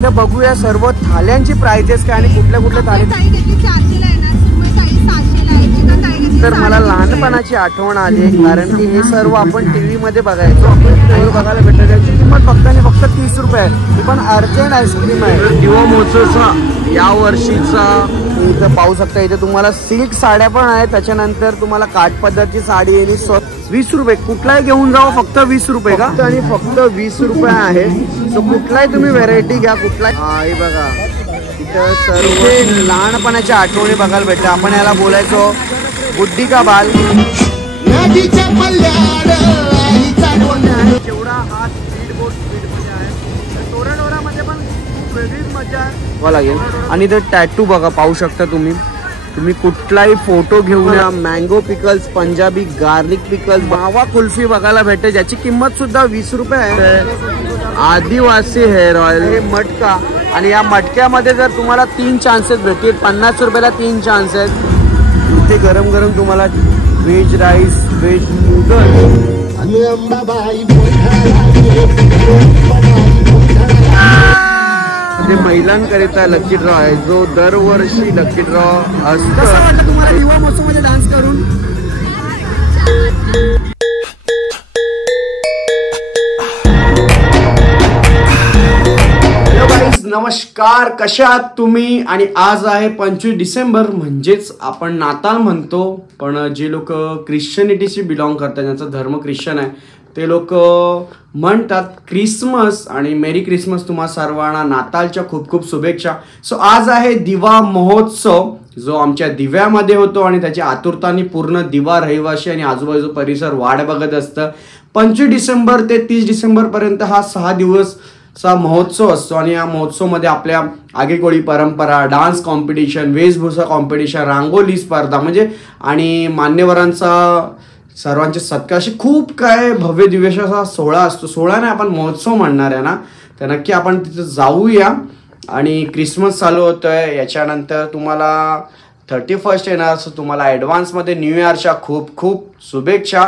तर बघूया सर्व थाल्यांची प्राइजेस काय आणि कुठल्या कुठल्या थाली. तर मला लहानपणाची आठवण आली कारण की हे सर्व आपण टीव्ही मध्ये बघायचो. आपण बघायला भेटत त्याची किंमत फक्त आणि फक्त 30 रुपये आहे. ही पण अर्जंट आईस्क्रीम आहे. दिवा महोत्सवचा या वर्षीचा इथं पाहू शकता. इथे तुम्हाला सिल्क साड्या पण आहेत. त्याच्यानंतर तुम्हाला काठ पद्धतची साडी येईल 20 रुपये. कुठलाही घेऊन जावं फक्त 20 रुपये का आणि फक्त 20 रुपये आहे. सो कुठलाही तुम्ही व्हेरायटी घ्या. कुठलाही हे बघा इथं सर्व लहानपणाच्या आठवणी बघायला भेटतं. आपण याला बोलायचो बुद्धी का बाल. जेवढा हा स्पीड बोट स्पीडमध्ये आहे तोरणोरामध्ये पण खूप वेगळीच मजा आहे लागेल. आणि इथं टॅटू बघा पाहू शकता तुम्ही. तुम्ही कुठलाही फोटो घेऊन या. Mango pickles, Punjabi garlic pickles, मावा कुल्फी बघायला भेटते ज्याची किंमत सुद्धा 20 रुपये आहे. आदिवासी हेअर ऑइल, हे मटका. आणि या मटक्यामध्ये जर तुम्हाला 3 चान्सेस भेटतील. 50 रुपयाला 3 चान्सेस. इथे गरम गरम तुम्हाला व्हेज राईस, व्हेज नूडल्स. महिलांकरिता लकी ड्रॉ आहे जो दरवर्षी लकी ड्रॉ असतो. कसं वाटतं तुम्हाला दिवा महोत्सवमध्ये डान्स करून? नमस्कार, कशा आहात तुम्ही? आणि आज आहे 25 डिसेंबर म्हणजेच आपण नाताळ म्हणतो. पण जे लोक ख्रिश्चनिटीशी बिलॉंग करतात, ज्यांचा धर्म ख्रिश्चन आहे, ते लोक म्हणतात क्रिसमस आणि मेरी क्रिसमस. तुम्हा सर्वांना नाताळच्या खूप खूप शुभेच्छा. सो आज आहे दिवा महोत्सव जो आमच्या दिव्यामध्ये होतो आणि त्याची आतुरताने पूर्ण दिवा रहिवाशी आणि आजूबाजू परिसर वाट बघत असतं. 25 डिसेंबर ते 30 डिसेंबरपर्यंत हा 6 दिवसचा महोत्सव असतो. आणि या महोत्सवमध्ये आपल्या आगेकोळी परंपरा, डान्स कॉम्पिटिशन, वेशभूषा कॉम्पिटिशन, रांगोली स्पर्धा म्हणजे आणि मान्यवरांचा सर्वांचे सत्कार, अशी खूप काय भव्य दिवसाचा सोहळा असतो. सोहळा नाही, आपण महोत्सव म्हणणार आहे ना, तर नक्की आपण तिथं जाऊया. आणि क्रिसमस चालू होतोय, याच्यानंतर तुम्हाला 31 येणार. असं तुम्हाला ॲडव्हान्समध्ये न्यू इयरच्या खूप खूप शुभेच्छा.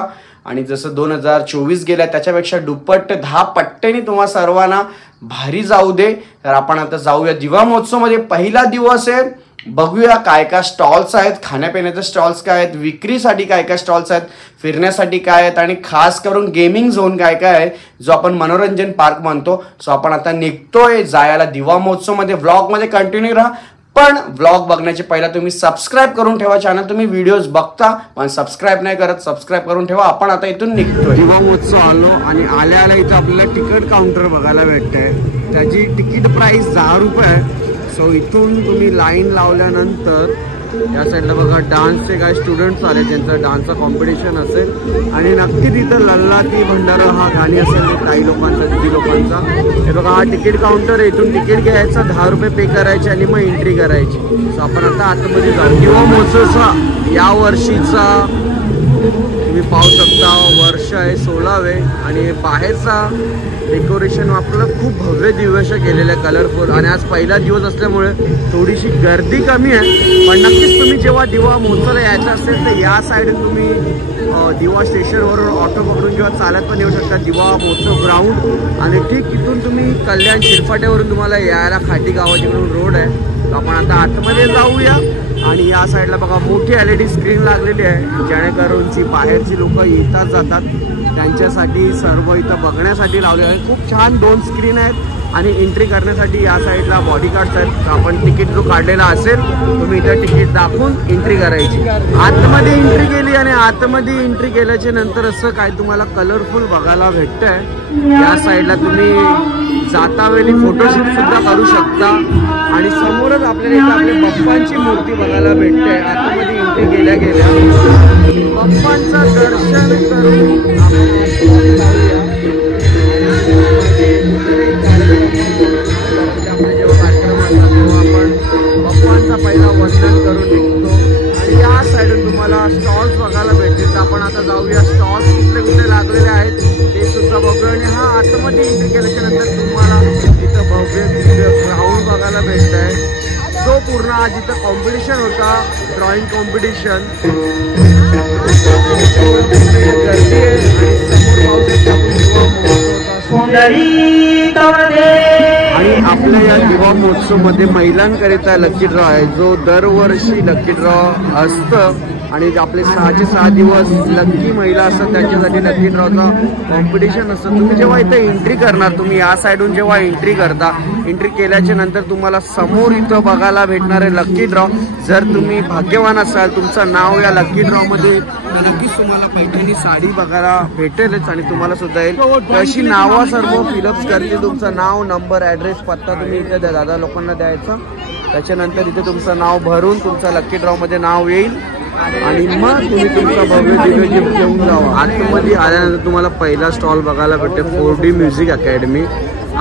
आणि जसं 2024 गेला त्याच्यापेक्षा दुप्पट 10 पट्ट्याने तुम्हा सर्वांना भारी जाऊ दे. तर आपण आता जाऊया दिवा महोत्सवमध्ये. पहिला दिवस आहे. बघूया काय काय स्टॉल्स आहेत, खाण्यापिण्याचे स्टॉल्स काय आहेत, विक्रीसाठी काय काय स्टॉल्स आहेत, फिरण्यासाठी काय आहेत, आणि खास करून गेमिंग झोन काय काय आहे जो आपण मनोरंजन पार्क म्हणतो. सो आपण आता निघतोय जायला दिवा महोत्सवमध्ये. व्लॉगमध्ये कंटिन्यू राहा. पण व्लॉग बघण्याचे पहिला तुम्ही सबस्क्राईब करून ठेवा चॅनल. तुम्ही व्हिडिओज बघता पण सबस्क्राईब नाही करत, सबस्क्राईब करून ठेवा. आपण आता इथून निघतोय. दिवा महोत्सव आलो आणि आल्या आल्या इथं आपल्याला तिकीट काउंटर बघायला भेटतंय. त्याची तिकीट प्राइस 10 रुपये आहे. सो इथून तुम्ही लाईन लावल्यानंतर या साईडला बघा डान्सचे काही स्टुडंट्स आले, त्यांचं डान्सचं कॉम्पिटिशन असेल. आणि नक्की तिथं लल्ला ती भंडारा हा गाणी असेल काही लोकांचा, किती लोकांचा. हे बघा हा तिकीट काउंटर आहे. इथून तिकीट घ्यायचं, 10 रुपये पे करायचे आणि मग एंट्री करायची. सो आपण आता आतमध्ये जाऊ. दिवा महोत्सवचा या वर्षीचा तुम्ही पाहू शकता वर्ष आहे 16वे. आणि बाहेरचा डेकोरेशन आपलं खूप भव्य दिवस केलेलं आहे, कलरफुल. आणि आज पहिला दिवस असल्यामुळे थोडीशी गर्दी कमी आहे. पण नक्कीच तुम्ही जेव्हा दिवा महोत्सवला यायचं असेल तर या साईडून तुम्ही दिवा स्टेशनवरून ऑटो पकडून किंवा चालत पण येऊ शकता दिवा महोत्सव ग्राउंड. आणि ठीक इथून तुम्ही कल्याण शिरफाट्यावरून तुम्हाला यायला खाटी गावाकडून रोड आहे. तर आपण आता आतमध्ये जाऊया. आणि या साईडला बघा मोठी LED स्क्रीन लागलेली आहे, जेणेकरून जी बाहेरची लोक येतात जातात त्यांच्यासाठी सर्व इथं बघण्यासाठी लावले आहे. खूप छान 2 स्क्रीन आहेत. आणि एंट्री करण्यासाठी या साईडला बॉडीगार्ड्स आहेत. तर आपण तिकीट जो काढलेला असेल तुम्ही इथं तिकीट दाखवून एंट्री करायची. आतमध्ये एंट्री केली आणि आतमध्ये एंट्री केल्याच्या नंतर असं काय तुम्हाला कलरफुल बघायला भेटतंय. या साईडला तुम्ही जातावेळी फोटोशूट सुद्धा करू शकता. आणि समोरच आपल्याला इथं आपल्या बाप्पांची मूर्ती बघायला भेटते. आतमध्ये एंट्री केल्या गेल्या बाप्पांचं दर्शन करून बाप्पांचा पहिला वंदन करून निघतो. आणि या साईडून तुम्हाला स्टॉल्स बघायला भेटतील. तर आपण आता जाऊया. स्टॉल्स कुठले कुठले लागलेले आहेत ते सुद्धा बघूया. आणि हा आतमध्ये एंट्री केल्याच्या नंतर तुम्हाला इथं भव्य ग्राउंड बघायला भेटत आहे. जो पूर्ण आज इथं कॉम्पिटिशन होता, ड्रॉइंग कॉम्पिटिशन. गर्दी आहे आणि समोर पाहू शकता आणि आपल्या या दिवा महोत्सवमध्ये महिलांकरिता लकी ड्रॉ आहे, जो दरवर्षी लकी ड्रॉ असतं आणि आपले 6 चे 6 दिवस लकी महिला असतात त्यांच्यासाठी लकी ड्रॉचा कॉम्पिटिशन असतं. तुम्ही जेव्हा इथे एंट्री करणार, तुम्ही या साईडून जेव्हा एंट्री करता, एंट्री केल्याच्या नंतर तुम्हाला समोर इथं बघायला भेटणार आहे लकी ड्रॉ. जर तुम्ही भाग्यवान असाल, तुमचं नाव या लकी ड्रॉमध्ये, तर नक्कीच तुम्हाला पैठणी साडी बघायला भेटेलच आणि तुम्हाला सुद्धा येईल. अशी नावं सर्व फिलअप्स करतील, तुमचं नाव, नंबर, ॲड्रेस, पत्ता तुम्ही इथे दादा लोकांना द्यायचं. त्याच्यानंतर इथे तुमचं नाव भरून तुमचं लकी ड्रॉमध्ये नाव येईल आणि मग तुम्ही तुमचा भव्य दिव्य गिफ्ट घेऊन जावा. आतमध्ये आल्यानंतर तुम्हाला पहिला स्टॉल बघायला भेटते 4D म्युझिक अकॅडमी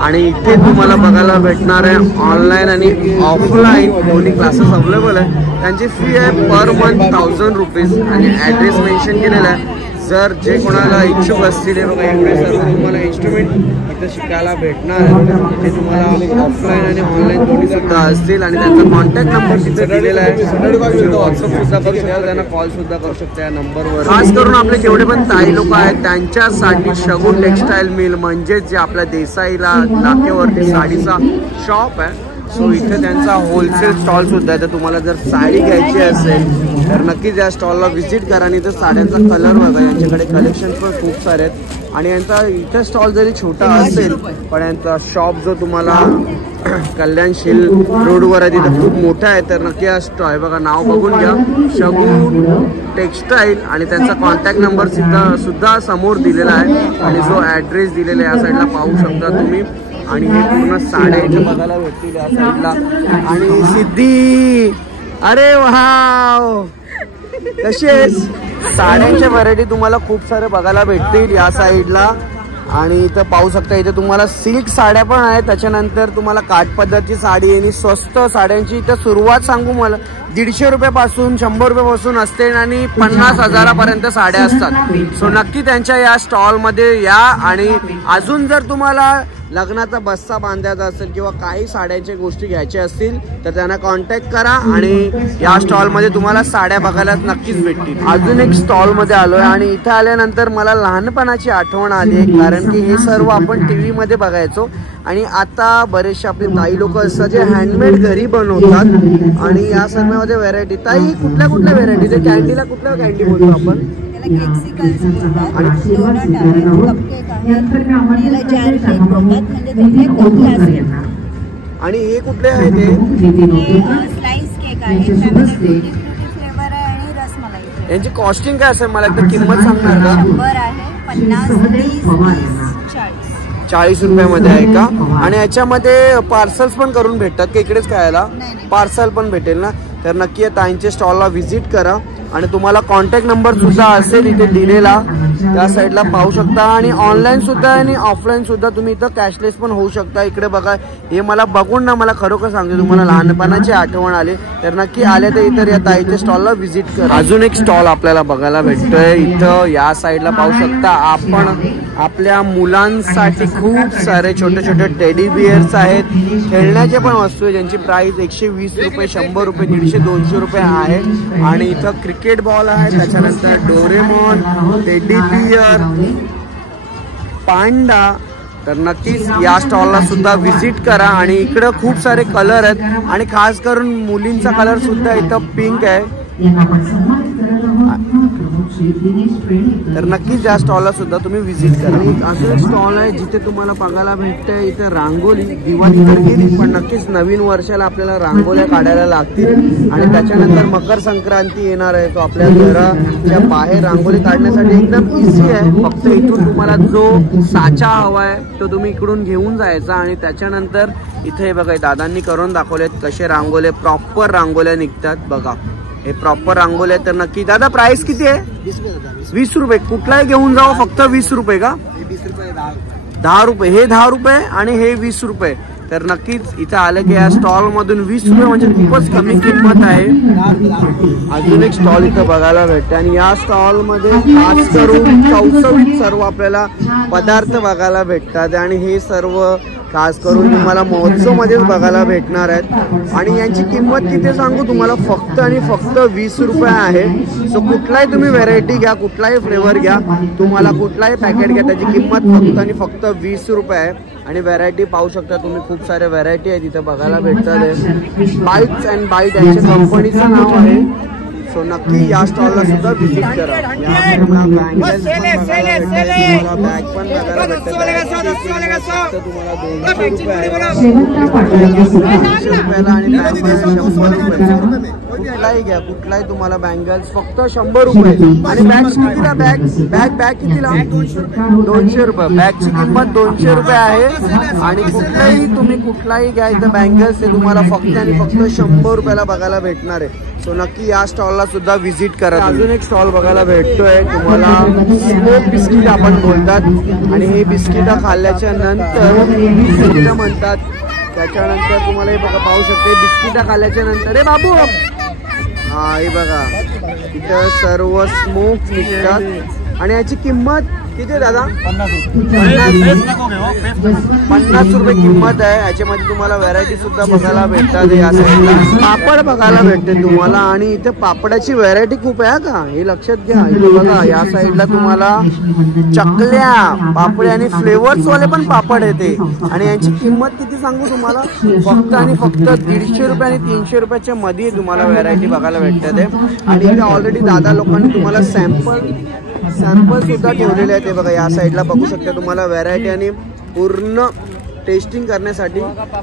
आणि इथे तुम्हाला बघायला भेटणार आहे ऑनलाईन आणि ऑफलाईन दोन्ही क्लासेस अवेलेबल आहे. त्यांची फी आहे पर मंथ 1000 रुपीज आणि ॲड्रेस मेन्शन केलेला आहे. जर जे कोणाला इच्छुक असतील तुम्हाला इन्स्ट्रुमेंट इथं शिकायला भेटणार आहे, ते तुम्हाला ऑफलाईन आणि ऑनलाईन दोन्ही सुद्धा असतील आणि त्यांचा कॉन्टॅक्ट नंबर तिथे दिलेला आहे. व्हॉट्सअप सुद्धा करू शकता, त्यांना कॉल सुद्धा करू शकता या नंबरवर. खास करून आपले जेवढे पण ताई लोक आहेत त्यांच्यासाठी शगुन टेक्सटाईल मिल म्हणजेच जे आपल्या देसाईला नाक्यावरती साडीचा शॉप आहे, सो इथे त्यांचा होलसेल स्टॉल सुद्धा आहे. तर तुम्हाला जर साडी घ्यायची असेल तर नक्कीच या स्टॉलला व्हिजिट करा. आणि इथं साड्यांचा कलर बघा, यांच्याकडे कलेक्शन पण खूप सारे आहेत आणि यांचा इथं स्टॉल जरी छोटा असेल पण यांचा शॉप जो तुम्हाला कल्याणशील रोडवर आहे तिथं खूप मोठा आहे. तर नक्की हा स्टॉल बघा, नाव बघून घ्या, शगुन टेक्सटाईल आणि त्यांचा कॉन्टॅक्ट नंबर सुद्धा समोर दिलेला आहे आणि जो ॲड्रेस दिलेला आहे या साईडला पाहू शकता तुम्ही. आणि हे पूर्ण साड्या इथे बघायला भेटतील या साईडला. आणि सिद्धी, अरे वाव, कशी आहेस? साड्यांच्या व्हरायटी तुम्हाला खूप सारे बघायला भेटतील या साईडला. आणि इथं पाहू शकता, इथे तुम्हाला सिल्क साड्या पण आहेत. त्याच्यानंतर तुम्हाला काठपदरची साडी आणि स्वस्त साड्यांची इथं सुरुवात सांगू मला 150 रुपयापासून 100 रुपयापासून असते आणि 50,000पर्यंत साड्या असतात. सो नक्की त्यांच्या या स्टॉलमध्ये या. आणि अजून जर तुम्हाला लग्नाचा बस्ता बांधायचा असेल किंवा काही साड्यांच्या गोष्टी घ्यायच्या असतील तर त्यांना कॉन्टॅक्ट करा आणि या स्टॉलमध्ये तुम्हाला साड्या बघायला नक्कीच भेटतील. अजून एक स्टॉलमध्ये आलोय आणि इथं आल्यानंतर मला लहानपणाची आठवण आली, कारण की हे सर्व आपण TV मध्ये बघायचो आणि आता बरेचसे आपले ताई लोक असतात जे हँडमेड घरी बनवतात. आणि या सर्वांमध्ये व्हरायटी, ताई कुठल्या कुठल्या व्हरायटी? कॅन्डीला कुठल्या कॅन्डी बोलतो आपण? आणि हे कुठले आहे ते? स्लाइस केक आहे, फ्लेवर आहे आणि रसमलाई. यांची कॉस्टिंग काय असेल, मला एकदा किंमत सांगणार का? नंबर आहे 50, 30, 40. 40 रुपयामध्ये आहे का? आणि याच्यामध्ये पार्सल्स पण करून भेटतात का इकडेच खायला? पार्सल पण भेटेल ना? तर नक्की ताईंच्या स्टॉलला व्हिजिट करा आणि तुम्हाला कॉन्टॅक्ट नंबर सुद्धा असेल इथे दिलेला, त्या साईडला पाहू शकता. आणि ऑनलाईन सुद्धा आणि ऑफलाईन सुद्धा तुम्ही इथं कॅशलेस पण होऊ शकता. इकडे बघा, हे मला बघून ना मला खरोखर सांगते तुम्हाला लहानपणाची आठवण आली. तर नक्की आले तर इतर या ताईच्या स्टॉलला व्हिजिट करा. अजून एक स्टॉल आपल्याला बघायला भेटतोय इथं या साईडला पाहू शकता आपण. आपल्या मुलांसाठी खूप सारे छोटे छोटे टेडी बिअर्स आहेत, खेळण्याचे पण वस्तू आहे ज्यांची प्राइस 120 रुपये, 100 रुपये, 150, 200 रुपये आहे. आणि इथं क्रिकेट बॉल आहे, त्याच्यानंतर डोरेमॉन, टेडी बिअर, पांडा. तर नक्कीच या स्टॉलला सुद्धा व्हिजिट करा. आणि इकडं खूप सारे कलर आहेत आणि खास करून मुलींचा कलर सुद्धा इथं पिंक आहे. तर नक्कीच या स्टॉलला सुद्धा तुम्ही व्हिजिट करा. अजून एक स्टॉल आहे जिथे तुम्हाला बघायला भेटतंय इथे रांगोली. दिवाळी तर गेली पण नक्कीच नवीन वर्षाला आपल्याला रांगोल्या काढायला लागतील आणि त्याच्यानंतर मकर संक्रांती येणार आहे. तो आपल्या घराच्या बाहेर रांगोली काढण्यासाठी एकदम इझी आहे. फक्त इथून तुम्हाला जो साचा हवा आहे तो तुम्ही इकडून घेऊन जायचा आणि त्याच्यानंतर इथे बघा दादांनी करून दाखवलेत कसे रांगोले, प्रॉपर रांगोल्या निघतात. बघा हे प्रॉपर रांगोले. तर नक्की दादा प्राइस किती आहे? 20 रुपये. कुठलाही घेऊन जावं, फक्त 20 रुपये का? 10 रुपये. हे 10 रुपये आणि हे 20 रुपये. तर नक्कीच इथं आलं की या स्टॉल मधून 20 रुपये म्हणजे खूपच कमी किंमत आहे. अजून एक स्टॉल इथं बघायला भेटते आणि या स्टॉल मध्ये खास करून चवचवीत सर्व आपल्याला पदार्थ बघायला भेटतात आणि हे सर्व खास करून तुम्हाला महोत्सव मध्येच बघायला भेटणार आहेत. आणि यांची किंमत किती सांगू तुम्हाला, फक्त आणि फक्त 20 रुपये आहे. सो कुठलाही तुम्ही व्हेरायटी घ्या, कुठलाही फ्लेवर घ्या, तुम्हाला कुठलाही पॅकेट घ्या, त्याची किंमत फक्त आणि फक्त 20 रुपये आहे. आणि व्हरायटी पाहू शकता तुम्ही, खूप सारे व्हरायटी आहे तिथे बघायला भेटतात. बाईट्स अँड बाईट यांच्या कंपनीचं नाव आहे. सो नक्की या स्टॉलला सुद्धा व्हिजिट करा. या तुम्हाला बँगल्स पण बघायला भेटतात, तुम्हाला बॅग पण बघायला भेटतात. तुम्हाला 200 रुपयाला आणि बँगल्स 100 रुपये. कुठलाही घ्या, कुठलाही तुम्हाला बँगल्स फक्त 100 रुपये. आणि बॅग्स कितीला? बॅग कितीला? 200 रुपये. बॅगची किंमत 200 रुपये आहे. आणि तुम्ही कुठलाही घ्या इथं बँगल्स ते तुम्हाला फक्त आणि फक्त 100 रुपयाला बघायला भेटणार आहे. सो नक्की या स्टॉलला सुद्धा व्हिजिट करा. अजून एक स्टॉल बघायला भेटतोय तुम्हाला, स्मोक बिस्किट आपण बोलतात. आणि हे बिस्किट खाल्ल्याच्या नंतर म्हणतात, त्याच्यानंतर तुम्हाला हे बघा पाहू शकते, बिस्किट खाल्ल्याच्या नंतर हे बाबू हा हे बघा इथं सर्व स्मोक निघतात. आणि याची किंमत किती दादा? 50 रुपये किंमत आहे. याच्यामध्ये तुम्हाला व्हरायटी सुद्धा बघायला भेटतात. या साईडला पापड बघायला भेटते तुम्हाला. आणि इथे पापडाची व्हरायटी खूप आहे का, हे लक्षात घ्या. इथे बघा या साईडला तुम्हाला चकल्या, पापड्या आणि फ्लेवर्स वाले पण पापड येते. आणि यांची किंमत किती सांगू तुम्हाला? फक्त आणि फक्त 150 रुपये आणि 300 रुपयाच्या मध्ये तुम्हाला व्हरायटी बघायला भेटतात. आणि इथे ऑलरेडी दादा लोकांनी तुम्हाला सॅम्पल सुद्धा ठेवलेले आहे. ते बघा या साईडला बघू शकता तुम्हाला व्हरायटी आणि पूर्ण टेस्टिंग करण्यासाठी.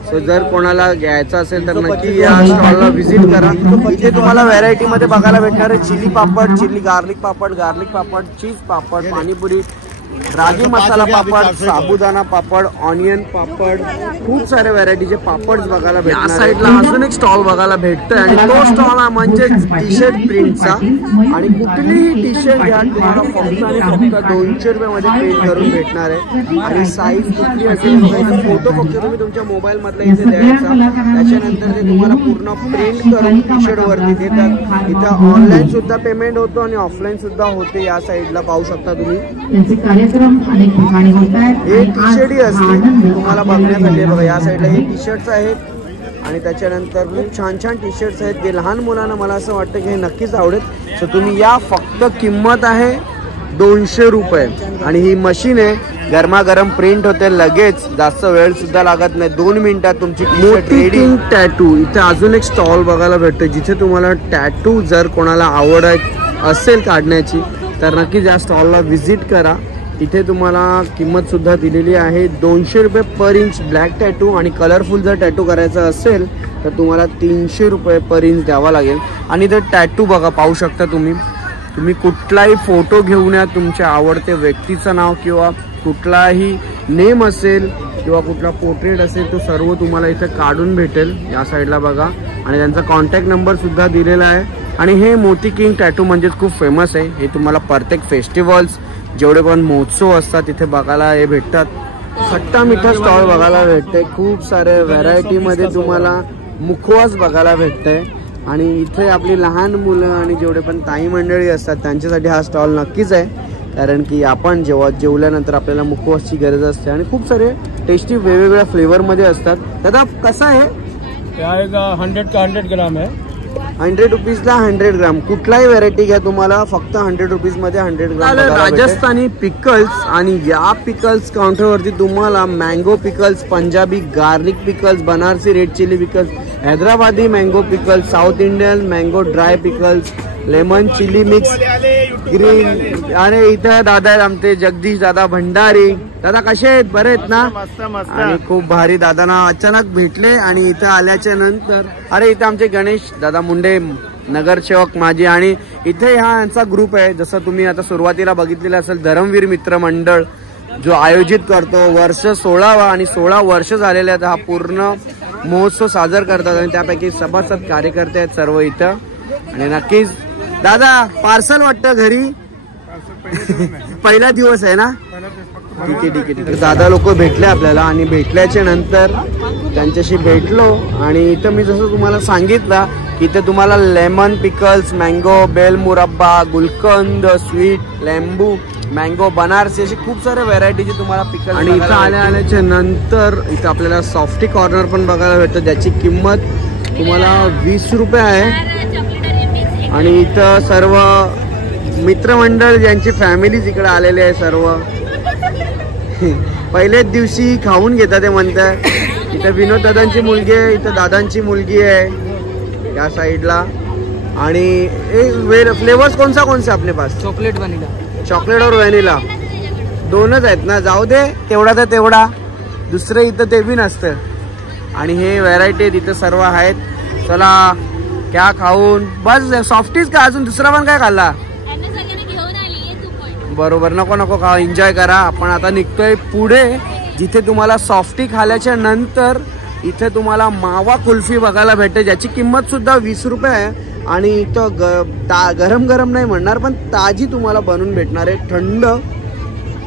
सो जर कोणाला घ्यायचं असेल तर नक्की या स्टॉलला व्हिजिट करा. इथे तुम्हाला व्हरायटी मध्ये बघायला भेटणार आहे चिली पापड, चिली गार्लिक पापड, चीज पापड, पाणीपुरी, रागी मसाला पापड, साबुदाणा पापड, ऑनियन पापड, खूप सारे व्हरायटीचे पापड बघायला भेटणार. या साईडला अजून एक स्टॉल बघायला भेटतोय आणि तो स्टॉल हा म्हणजे टी शर्ट प्रिंटचा. आणि कुठलीही टी शर्ट घ्या तुम्हाला फक्त आणि फक्त 200 रुपयामध्ये प्रिंट करून भेटणार आहे. आणि साईज कुठली असेल फोटो फक्त तुम्ही तुमच्या मोबाईल मधला इथे द्यायचा, त्याच्यानंतर ते तुम्हाला पूर्ण प्रिंट करून टी शर्ट वरती देतात. इथं ऑनलाईन सुद्धा पेमेंट होतो आणि ऑफलाईन सुद्धा होते. या साईडला पाहू शकता तुम्ही हे टी शर्ट ही असते तुम्हाला बघण्यासाठी. बघा या साईडला हे टी शर्ट्स आहेत. आणि त्याच्यानंतर खूप छान छान टी शर्ट्स आहेत जे लहान मुलांना मला असं वाटतं की हे नक्कीच आवडेल. सो तुम्ही या, फक्त किंमत आहे 200 रुपये. आणि ही मशीन आहे, गरमागरम प्रिंट होते लगेच, जास्त वेळ सुद्धा लागत नाही, 2 मिनिटात तुमची रेडी. टॅटू इथे अजून एक स्टॉल बघायला भेटतो जिथे तुम्हाला टॅटू जर कोणाला आवड असेल काढण्याची तर नक्कीच या स्टॉलला व्हिजिट करा. इथे तुम्हाला किंमत सुद्धा दिलेली आहे 200 रुपये पर इंच ब्लॅक टॅटू. आणि कलरफुल जर टॅटू करायचा असेल तर तुम्हाला 300 रुपये पर इंच द्यावा लागेल. आणि इथे टॅटू बघा पाहू शकता तुम्ही कुठलाही फोटो घेऊन या, तुमच्या आवडते व्यक्तीचं नाव किंवा कुठलाही नेम असेल किंवा कुठला पोर्ट्रेट असेल तो सर्व तुम्हाला इथे काढून भेटेल. या साईडला बघा. आणि त्यांचा कॉन्टॅक्ट नंबर सुद्धा दिलेला आहे. आणि हे मोती किंग टॅटू म्हणजेच खूप फेमस आहे. हे तुम्हाला प्रत्येक फेस्टिवल्स जेवढे पण महोत्सव असतात तिथे बघायला हे भेटतात. खट्टा मिठा स्टॉल बघायला भेटते. खूप सारे व्हरायटीमध्ये तुम्हाला मुखवास बघायला भेटतंय. आणि इथे आपली लहान मुलं आणि जेवढे पण ताई मंडळी असतात त्यांच्यासाठी हा स्टॉल नक्कीच आहे. कारण की आपण जेव्हा जेवल्यानंतर आपल्याला मुखवासची गरज असते. आणि खूप सारे टेस्टी वेगवेगळ्या फ्लेवरमध्ये असतात. दादा कसं आहे? 100 का 100 ग्राम आहे. 100 रुपीजला 100 ग्राम. कुठलाही व्हरायटी घ्या तुम्हाला फक्त 100 रुपीजमध्ये 100 ग्राम. राजस्थानी पिकल्स. आणि या पिकल्स काउंटरवरती तुम्हाला mango pickles, Punjabi garlic pickles, Banarasi red chilli pickles, Hyderabadi mango pickles, south Indian mango dry pickles, lemon chilli mix green. आणि इथं दादा आहेत आमचे जगदीश दादा भंडारी. दादा कसे आहेत? बरे आहेत ना? आणि खूप भारी दादांना अचानक भेटले आणि इथं आल्याच्या नंतर अरे इथं आमचे गणेश दादा मुंडे नगरसेवक माझे. आणि इथे हा यांचा ग्रुप आहे. जसं तुम्ही आता सुरुवातीला बघितलेलं असेल धर्मवीर मित्र मंडळ जो आयोजित करतो. वर्ष 16वा आणि 16 वर्ष झालेले आहेत. हा पूर्ण महोत्सव साजर करतात आणि त्यापैकी सभासद कार्यकर्ते आहेत सर्व इथं. आणि नक्कीच दादा पार्सल वाटतं घरी पहिला दिवस आहे ना? ठीक आहे. दादा लोक भेटले आपल्याला आणि भेटल्याच्या नंतर त्यांच्याशी भेटलो. आणि इथं मी जसं तुम्हाला सांगितलं की इथे तुम्हाला लेमन पिकल्स, मँगो बेल मुरब्बा, गुलकंद, स्वीट लेंबू, मँगो बनारसी अशी खूप साऱ्या व्हरायटीचे तुम्हाला पिकल्स. आणि इथं आल्याच्या नंतर इथं आपल्याला सॉफ्टी कॉर्नर पण बघायला भेटतं ज्याची किंमत तुम्हाला 20 रुपये आहे. आणि इथं सर्व मित्रमंडळ ज्यांची फॅमिलीज इकडे आलेले आहे सर्व पहिल्याच दिवशी खाऊन घेतात ते म्हणतात. इथं विनोद दादांची मुलगी आहे, इथं दादांची मुलगी आहे या साईडला. आणि फ्लेवर्स कोणसा आपले पास? चॉकलेट वनीला. चॉकलेट और व्हॅनिला दोनच आहेत ना. जाऊ दे, तेवढा तर तेवढा. दुसरं इथं ते बी नसतं. आणि हे व्हरायटी आहेत इथं सर्व आहेत. चला क्या खाऊन बस. सॉफ्टीज का अजून दुसरा पण काय खाल्ला? बरोबर, नको नको खा, एन्जॉय करा. आपण आता निघतोय पुढे, जिथे तुम्हाला सॉफ्टी खाल्याच्या नंतर इथे तुम्हाला मावा कुल्फी बघायला भेटते, ज्याची किंमत सुद्धा 20 रुपये आहे. आणि इथं गरम गरम नाही म्हणणार, पण ताजी तुम्हाला बनवून भेटणार आहे थंड.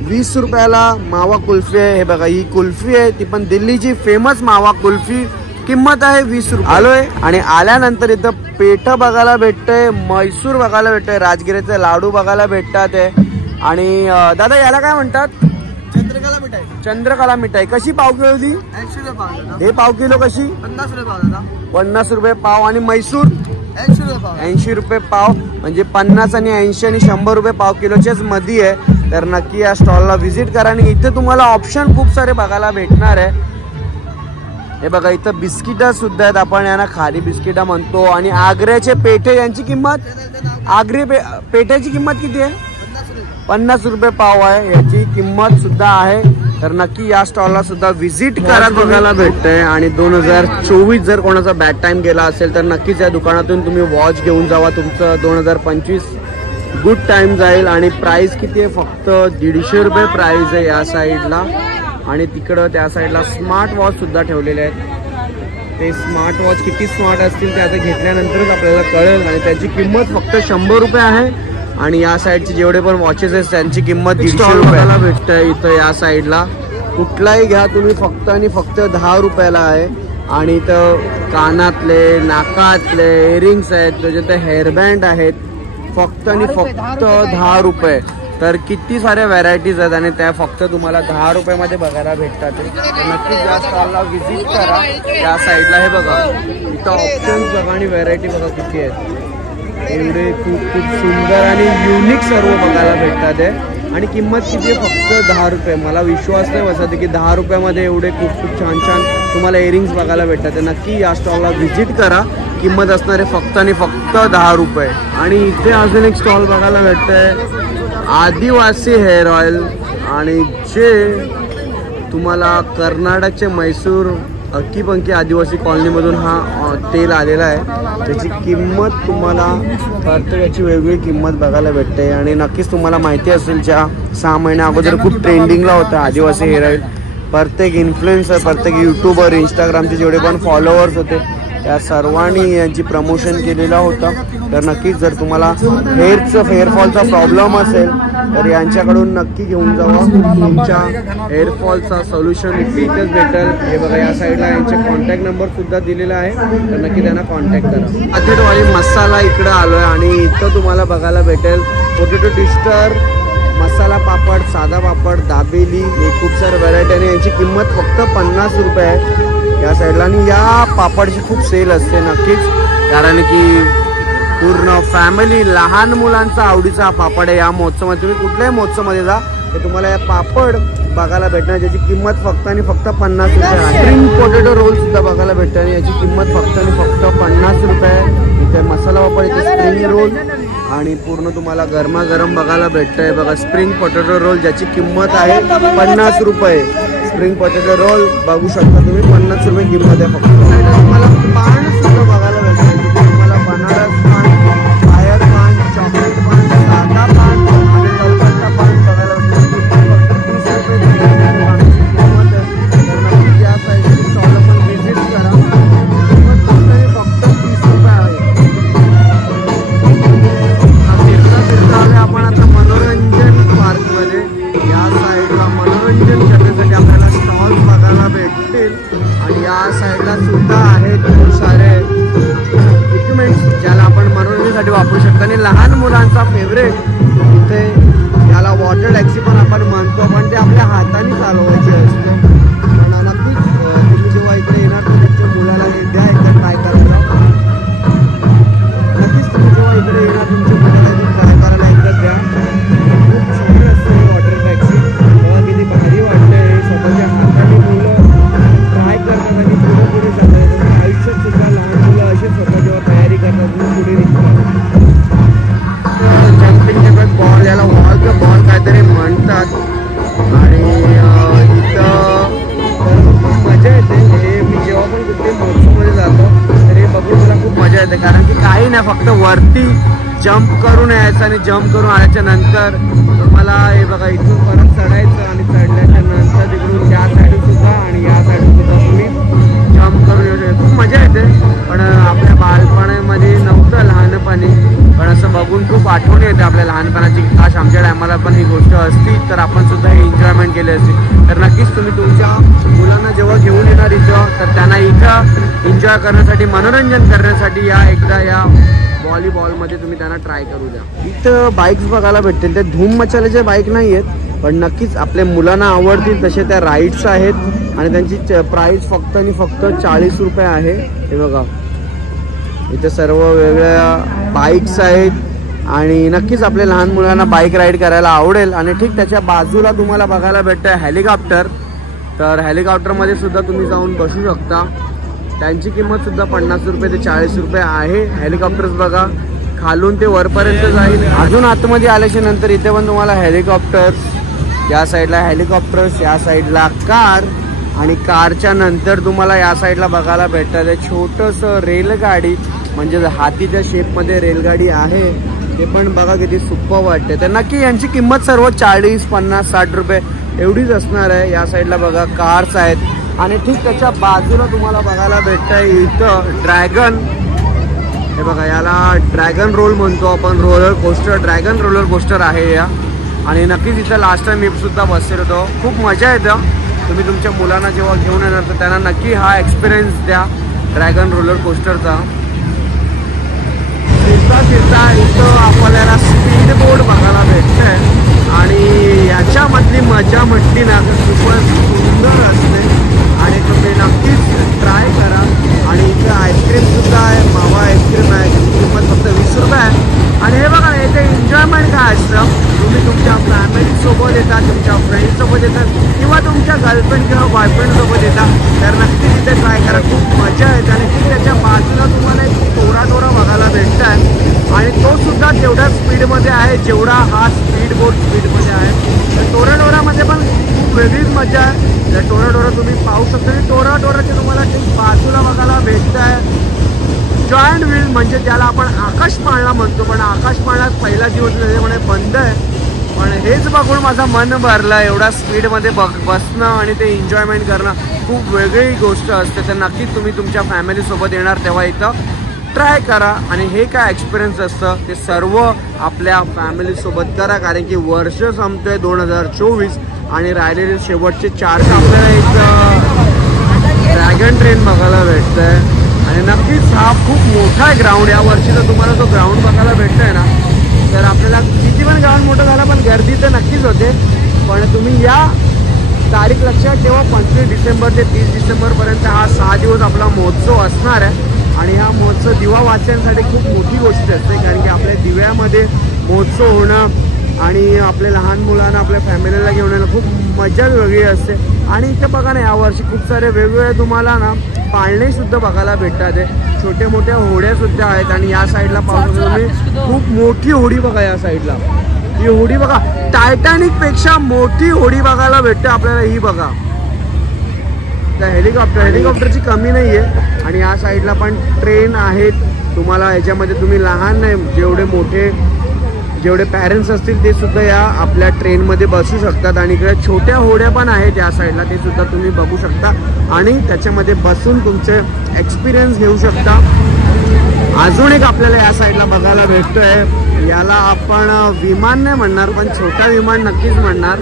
20 रुपयाला मावा कुल्फी आहे. हे बघा, ही कुल्फी आहे ती पण दिल्लीची फेमस मावा कुल्फी. किंमत आहे 20 रुपये. आलोय आणि आल्यानंतर इथं पेठ बघायला भेटतंय, मैसूर बघायला भेटतंय, राजगिरीचे लाडू बघायला भेटतात आहे. आणि दादा याला काय म्हणतात? चंद्रकला मिठाई. चंद्रकला मिठाई. कशी पाव किलो ती? 80 रुपये पाव. हे पाव किलो कशी? 50 रुपये पाव दादा. 50 रुपये पाव. आणि मैसूर 80 रुपये पाव. 80 रुपये पाव. म्हणजे 50 आणि 80 आणि 100 रुपये पाव किलोच्याच मध्ये आहे. तर नक्की या स्टॉलला व्हिजिट करा. आणि इथे तुम्हाला ऑप्शन खूप सारे बघायला भेटणार आहे. हे बघा, इथं बिस्किटं सुद्धा आहेत. आपण यांना खारी बिस्किटं म्हणतो. आणि आग्र्याचे पेठे, यांची किंमत, आग्रे पेठ्याची किंमत किती आहे? 50 रुपये पाव आहे. याची किंमत सुद्धा आहे. तर नक्की या स्टॉलला सुद्धा व्हिजिट करा, बघायला भेटतंय. आणि 2024 जर कोणाचा बॅड टाइम गेला असेल तर नक्कीच या दुकानातून तुम्ही वॉच घेऊन जावा. तुमचं 2025 गुड टाइम जाईल. आणि प्राइस किती आहे? फक्त 150 रुपये प्राइस आहे या साईडला. आणि तिकडं त्या साईडला स्मार्ट वॉच सुद्धा ठेवलेले आहेत. ते स्मार्ट वॉच किती स्मार्ट असतील ते आता घेतल्यानंतरच आपल्याला कळेल. आणि त्याची किंमत फक्त 100 रुपये आहे. आणि या साईडचे जेवढे पण वॉचेस आहेत त्यांची किंमत 150 रुपयाला भेटतंय. इथं या साईडला कुठलाही घ्या तुम्ही फक्त आणि फक्त 10 रुपयाला आहे. आणि इथं कानातले, नाकातले इयरिंग्स आहेत, त्याच्यात हेअरबँड आहेत, फक्त आणि फक्त 10 रुपये. तर किती साऱ्या व्हरायटीज आहेत आणि त्या फक्त तुम्हाला 10 रुपयामध्ये बघायला भेटतात. तर नक्कीच या स्टॉलला व्हिजिट करा. या साईडला हे बघा, इथं ऑप्शन्स बघा आणि व्हरायटी बघा किती आहेत. एवढे खूप खूप सुंदर आणि युनिक सर्व बघायला भेटतात आहे. आणि किंमत किती आहे? फक्त 10 रुपये. मला विश्वास नाही बसत की 10 रुपयामध्ये एवढे खूप खूप छान छान तुम्हाला इयरिंग्स बघायला भेटतात. नक्की या स्टॉलला व्हिजिट करा. किंमत असणार आहे फक्त आणि फक्त 10 रुपये. आणि इथे अजून एक स्टॉल बघायला भेटतंय, आदिवासी हेअर ऑइल. आणि जे तुम्हाला कर्नाटकचे मैसूर अक्की पंकी आदिवासी कॉलनीमधून हा तेल आलेला आहे. त्याची किंमत तुम्हाला प्रत्येकाची वेगळी किंमत बघायला भेटते. आणि नक्कीच तुम्हाला माहिती असेल, ज्या 6 महिन्या अगोदर खूप ट्रेंडिंगला होतं आदिवासी हेअर ऑइल. प्रत्येक इन्फ्लुएन्सर, प्रत्येक यूट्यूबर, इंस्टाग्रामचे जेवढे पण फॉलोअर्स होते त्या सर्वांनी यांची प्रमोशन केलेला होता. तर नक्कीच जर तुम्हाला हेअरफॉलचा प्रॉब्लेम असेल तर यांच्याकडून नक्की घेऊन जावा. तुमच्या हेअरफॉलचा सोल्युशन इथेच भेटेल. हे बघा, या साईडला यांचे कॉन्टॅक्ट नंबर सुद्धा दिलेला आहे. तर नक्की त्यांना कॉन्टॅक्ट करा. अथेटवाली मसाला इकडं आलोय आणि इथं तुम्हाला बघायला भेटेल पोटॅटो ट्विस्टर, मसाला पापड, साधा पापड, दाबेली, हे खूप सारे व्हरायटी. आणि यांची किंमत फक्त 50 रुपये आहे या साईडला. आणि या पापडची खूप सेल असते नक्कीच, कारण की पूर्ण फॅमिली, लहान मुलांचा आवडीचा हा पापड आहे. या महोत्सवामध्ये तुम्ही कुठल्याही महोत्सवामध्ये जा ते तुम्हाला या पापड बघायला भेटणार, ज्याची किंमत फक्त आणि फक्त 50 रुपये आहे. स्प्रिंग पोटॅटो रोल सुद्धा बघायला भेटते आणि याची किंमत फक्त आणि फक्त 50 रुपये आहे. इथे मसाला पापड, इथे स्प्रिंग रोल आणि पूर्ण तुम्हाला गरमागरम बघायला भेटतंय. बघा, स्प्रिंग पोटॅटो रोल ज्याची किंमत आहे 50 रुपये. स्प्रिंग पोटॅटो रोल बघू शकता तुम्ही, 50 रुपये किंमत आहे फक्त. तुम्हाला पान सुद्धा बघायला भेटतं. तुम्हाला बनारस पान, फायर पान, चॉकलेट पान, साधा पान आणि कलकत्ता पान बघायला भेटतं. फक्त 30 रुपये किंमत आहे. तर नक्कीच या साईडची स्टॉल पण व्हिजिट करा. किंमत फक्त 30 रुपये आहे. फिरता आपण आता मनोरंजन पार्कमध्ये, या साईडला मनोरंजन करण्यासाठी आपल्याला स्टॉल बघायला भेटतील. आणि या साईडला सुद्धा आहेत खूप सारे इक्विपमेंट्स ज्याला आपण मनोरंजनासाठी वापरू शकतो. आणि लहान मुलांचा फेवरेट इथे याला वॉटर टॅक्सी पण आपण म्हणतो, पण ते आपल्या हाताने चालवायचे असते. पण नक्कीच तुम्ही जेव्हा इकडे येणार तुमच्या मुलाला द्या एकदा ट्राय करायला. नक्कीच तुम्ही जेव्हा इकडे येणार तुमच्या मुलाला ट्राय करायला एकदा द्या. खूप छान असते वॉटर टॅक्सी. तेव्हा किती भारी वाटतं हे येते, कारण की काही नाही, फक्त वरती जंप करून यायचं आणि जंप करून आल्याच्या नंतर तुम्हाला हे बघा इथून परत चढायचं आणि चढल्याच्या नंतर तिकडून त्या साईडून सुद्धा आणि या साईडून सुद्धा तुम्ही जंप करून येऊ शकता. खूप मजा येते. पण आपल्या बालपणामध्ये नव्हतं लहानपणी, पण असं बघून खूप आठवण येते आपल्या लहानपणाची. काश आमच्या टायमाला पण ही गोष्ट असती तर आपण सुद्धा ही एन्जॉयमेंट केली असती. तर नक्कीच तुम्ही तुमच्या मुलांना जेव्हा घेऊन येणार इथं, तर त्यांना इथं एन्जॉय करण्यासाठी, मनोरंजन करण्यासाठी एकदा या व्हॉलीबॉलमध्ये तुम्ही त्यांना ट्राय करू द्या. इथं बाईक्स बघायला भेटतील. ते धूम मचाल्याचे बाईक नाही आहेत, पण नक्कीच आपल्या मुलांना आवडतील तसे त्या राईड्स आहेत आणि त्यांची प्राईस फक्त आणि फक्त 40 रुपये आहे. हे बघा इथे सर्व वेगळ्या बाईक्स आहेत आणि नक्कीच आपल्या लहान मुलांना बाईक राईड करायला आवडेल. आणि ठीक त्याच्या बाजूला तुम्हाला बघायला भेटतं हेलिकॉप्टर. तर हेलिकॉप्टरमध्ये सुद्धा तुम्ही जाऊन बसू शकता. त्यांची किंमत सुद्धा 50 रुपये ते 40 रुपये आहे. हेलिकॉप्टर्स बघा खालून ते वरपर्यंत जाईल. अजून आतमध्ये आल्याच्या नंतर इथे पण तुम्हाला हेलिकॉप्टर्स, या साईडला हेलिकॉप्टर्स, या साईडला कार आणि कारच्या नंतर तुम्हाला या साईडला बघायला भेटतं ते छोटंसं रेलगाडी, म्हणजे हातीच्या शेपमध्ये रेलगाडी आहे. ते पण बघा किती सुपर वाटते. तर नक्की यांची किंमत सर्व 40, 50, 60 रुपये एवढीच असणार आहे. या साईडला बघा कार्स आहेत आणि ठीक त्याच्या बाजूला तुम्हाला बघायला भेटतंय इथं ड्रॅगन. हे बघा याला ड्रॅगन रोल म्हणतो आपण, roller coaster, dragon roller coaster आहे या. आणि नक्कीच इथं लास्ट टाइम मी सुद्धा बसलेलो होतो. खूप मजा येतं. तुम्ही तुमच्या मुलांना जेव्हा घेऊन येणार तर त्यांना नक्की हा एक्सपिरियन्स द्या ड्रॅगन रोलर कोस्टरचा. फिरता इथं आपल्याला स्पीड बोट बघायला भेटतंय आणि याच्यामधली मजा म्हटली ना तर खूपच सुंदर असते आणि तुम्ही नक्कीच ट्राय करा. आणि इथं आईस्क्रीमसुद्धा आहे, मावा आईस्क्रीम आहे, त्याची किंमत फक्त 20 रुपये आहे. आणि हे बघा इथे एन्जॉयमेंट काय असतं, तुम्ही तुमच्या फॅमिलीसोबत येतात, तुमच्या फ्रेंड्ससोबत येतात किंवा तुमच्या गर्लफ्रेंड किंवा बॉयफ्रेंडसोबत येतात, तर नक्कीच इथे ट्राय करा. खूप मजा येते. आणि ती त्याच्या बाजूला तुम्हाला एक टोरा बघायला भेटत आहे आणि तो सुद्धा तेवढ्या स्पीडमध्ये आहे जेवढा हा स्पीड बोट स्पीडमध्ये आहे. तर टोरामध्ये पण खूप वेगळीच मजा आहे. त्या टोरा तुम्ही पाहू शकता. आणि टोराचे तुम्हाला ठीक बाजूला बघायला भेटत आहे जॉईंट व्हील, म्हणजे ज्याला आपण आकाश पाळणा म्हणतो. पण आकाश पाळणा पहिला दिवस त्याच्यामुळे बंद आहे. पण हेच बघून माझं मन भरलं. एवढा स्पीडमध्ये बसणं आणि ते एन्जॉयमेंट करणं खूप वेगळी गोष्ट असते. तर नक्कीच तुम्ही तुमच्या फॅमिलीसोबत येणार तेव्हा इथं ट्राय करा. आणि हे काय एक्सपिरियन्स असतं ते सर्व आपल्या फॅमिलीसोबत करा, कारण की वर्ष संपतोय 2024 आणि राहिलेले शेवटचे 4 आपल्याला एक ड्रॅगन ट्रेन बघायला भेटतंय. आणि नक्कीच हा खूप मोठा ग्राउंड. या वर्षीचा तुम्हाला जो ग्राउंड बघायला भेटतोय ना, तर आपल्याला किती पण ग्राउंड मोठं झाला पण गर्दी तर नक्कीच होते. पण तुम्ही या तारीख लक्षात ठेवा, 25 डिसेंबर ते 30 डिसेंबरपर्यंत हा 6 दिवस आपला महोत्सव असणार आहे. आणि हा महोत्सव दिवा वाचण्यासाठी खूप मोठी गोष्ट असते, कारण की आपल्या दिव्यामध्ये महोत्सव होणं आणि आपल्या लहान मुलांना आपल्या फॅमिलीला घेऊन येणं खूप मजा वेगळी असते. आणि इथे बघा ना यावर्षी खूप सारे वेगवेगळे तुम्हाला ना पाळणे सुद्धा बघायला भेटतात. छोट्या मोठ्या होड्या सुद्धा आहेत. आणि या साईडला पाहू तुम्ही खूप मोठी होडी बघा. या साईडला ही होडी बघा, टायटॅनिक पेक्षा मोठी होडी बघायला भेटते आपल्याला. ही बघा त्या हेलिकॉप्टरची कमी नाही आहे. आणि या साईडला पण ट्रेन आहेत. तुम्हाला याच्यामध्ये तुम्ही लहान नाही, जेवढे पॅरेंट्स असतील ते सुद्धा या आपल्या ट्रेनमध्ये बसू शकतात. आणि इकडे छोट्या होड्या पण आहेत या साईडला, ते सुद्धा तुम्ही बघू शकता आणि त्याच्यामध्ये बसून तुमचे एक्सपिरियन्स घेऊ शकता. अजून एक आपल्याला या साईडला बघायला भेटतोय, याला आपण विमान नाही म्हणणार पण छोटा विमान नक्कीच म्हणणार.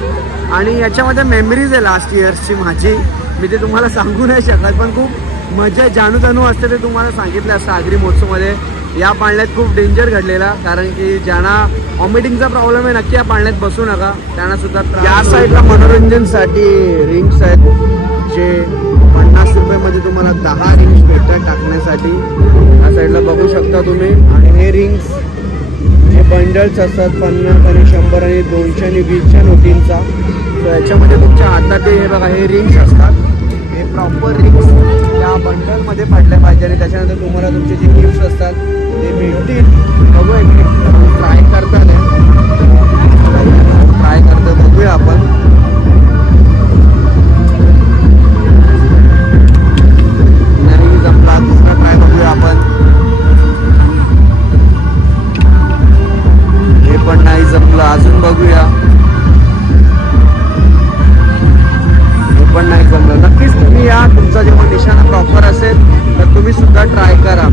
आणि याच्यामध्ये मेमरीज आहे लास्ट इयर्सची माझी, मी ते तुम्हाला सांगू नाही शकत. पण खूप मजा जाणू असते ते तुम्हाला सांगितलं असतं. आगरी महोत्सवमध्ये या पाळण्यात खूप डेंजर घडलेला, कारण की ज्यांना वॉमिटिंगचा प्रॉब्लेम आहे नक्की या पाळण्यात बसू नका, त्यांना सुद्धा. या साईडला मनोरंजनसाठी रिंग्स आहेत, जे 50 रुपयामध्ये तुम्हाला 10 रिंग्स भेटतात टाकण्यासाठी. या साईडला बघू शकता तुम्ही. आणि हे रिंग्स जे बंडल्स असतात 50 आणि 100 आणि 200 आणि 20च्या नोटींचा, तर याच्यामध्ये तुमच्या हातात हे बघा हे रिंग्स असतात. हे प्रॉपर रिंग्स या बंडलमध्ये पडल्या पाहिजे आणि त्याच्यानंतर तुम्हाला तुमचे जे गिफ्ट्स असतात ते भेटतील. बघूया ट्राय करता बघूया आपण. नाही जमला दुसरा ट्राय बघूया आपण. सुद्धा ट्राय करा.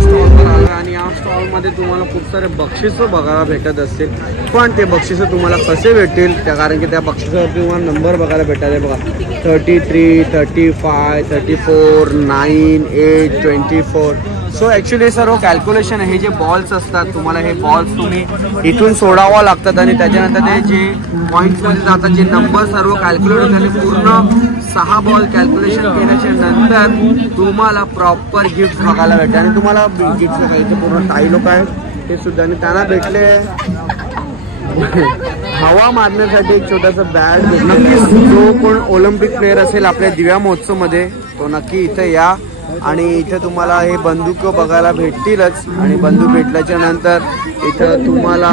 स्टॉलवर आला आणि या स्टॉलमध्ये तुम्हाला खूप सारे बक्षिसं बघायला भेटत असतील. पण ते बक्षिसं तुम्हाला कसे भेटतील त्या कारण की त्या बक्षिसावरती तुम्हाला नंबर बघायला भेटत आहे बघा. 33, 35, 34, 9, 8, 24. सो ॲक्च्युली सर्व कॅल्क्युलेशन हे जे बॉल्स असतात तुम्हाला हे बॉल्स तुम्ही इथून सोडावं लागतात आणि त्याच्यानंतर ते जे पॉईंट्समध्ये जातात जे नंबर सर्व कॅल्क्युलेट झाले पूर्ण 6 बॉल कॅल्क्युलेशन केल्याच्या नंतर तुम्हाला प्रॉपर गिफ्ट बघायला भेटते. आणि तुम्हाला गिफ्ट बघायचे पूर्ण ताई लोक आहेत ते सुद्धा आणि त्यांना भेटले हवा मारण्यासाठी एक छोटासा बॅट. नक्कीच जो कोण ऑलिम्पिक प्लेअर असेल आपल्या दिव्या महोत्सवमध्ये तो नक्की इथे या आणि इथे तुम्हाला हे बंदूक बघायला भेटतीलच. आणि बंदूक भेटल्याच्या नंतर इथं तुम्हाला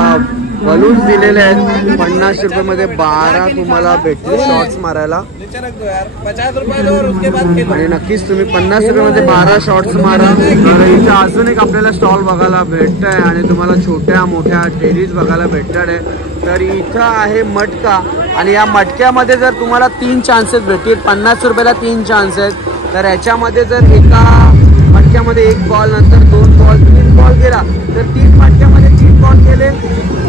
बलून्स दिलेले आहेत 50 रुपयामध्ये 12 तुम्हाला भेटतील शॉट्स मारायला. आणि नक्कीच तुम्ही 50 रुपयामध्ये 12 शॉट्स मारा. तर इथं अजून एक आपल्याला स्टॉल बघायला भेटत आहे आणि तुम्हाला छोट्या मोठ्या टेरीज बघायला भेटणार आहे. तर इथं आहे मटका आणि या मटक्यामध्ये जर तुम्हाला 3 चान्सेस भेटतील. 50 रुपयाला 3 चान्स आहेत. तर याच्यामध्ये जर एका मटक्यामध्ये 1 बॉल नंतर 2 बॉल 3 बॉल गेला तर 3 मटक्यामध्ये 3 बॉल गेले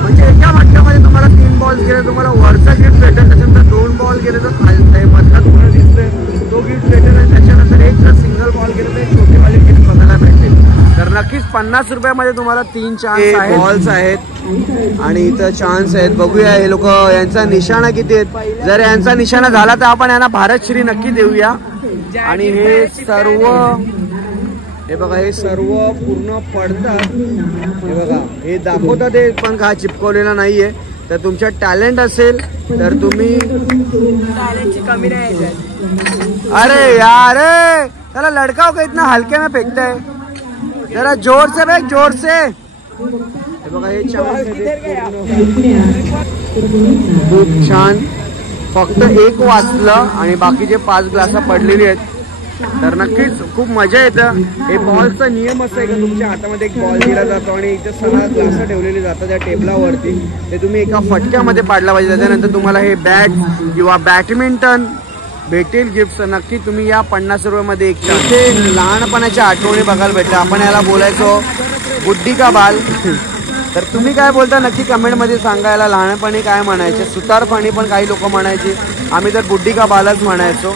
म्हणजे एका मटक्यामध्ये तुम्हाला 3 बॉल गेले तुम्हाला वरचा गिफ्ट भेटेल. त्याच्यानंतर 2 बॉल गेले तर खालचा मधला तुम्हाला दिसतोय तो गिफ्ट भेटेल. आणि त्याच्यानंतर एक जर सिंगल बॉल गेले तर एक छोटेवाले गिफ्ट बघायला भेटेल. तर नक्कीच 50 रुपयामध्ये तुम्हाला 3 चान्स आहेत बॉल्स आहेत आणि इथं चान्स आहेत. बघूया हे लोक यांचा निशाणा किती आहेत. जर यांचा निशाणा झाला तर आपण यांना भारतश्री नक्की देऊया. आणि हे सर्व हे बघा हे सर्व पूर्ण पडतात. हे बघा हे दाखवतात ते पण काय चिपकवलेला नाहीये. तर तुमच्या टॅलेंट असेल तर तुम्ही टॅलेंटची कमी नाही आहे. अरे यार त्याला लडकाव का इतना हलके में फेकता है. जरा जोर से फेक जोर से. हे बघा हे खूप छान. फक्त 1 वाचलं आणि बाकीचे 5 ग्लास पडलेली आहेत. तर नक्कीच खूप मजा येतं. हे बॉलचा नियम असा आहे की तुमच्या हातामध्ये 1 बॉल दिला जातो आणि इथे 6 ग्लास ठेवलेले जातात त्या टेबलावरती. ते तुम्ही एका फटक्यामध्ये पाडला पाहिजे. त्याच्यानंतर तुम्हाला हे बॅट किंवा बॅडमिंटन भेटेल गिफ्ट. नक्की तुम्ही या 50 रुपयामध्ये एक इथे लहानपणाच्या आठवणी बघायला भेटल्या. आपण याला बोलायचो गुड्डी का बाल. तर तुम्ही काय बोलता नक्की कमेंटमध्ये सांगायला. लहानपणी काय म्हणायचे सुतारपणी पण काही लोक म्हणायचे. आम्ही तर गुड्डी का बालच म्हणायचो.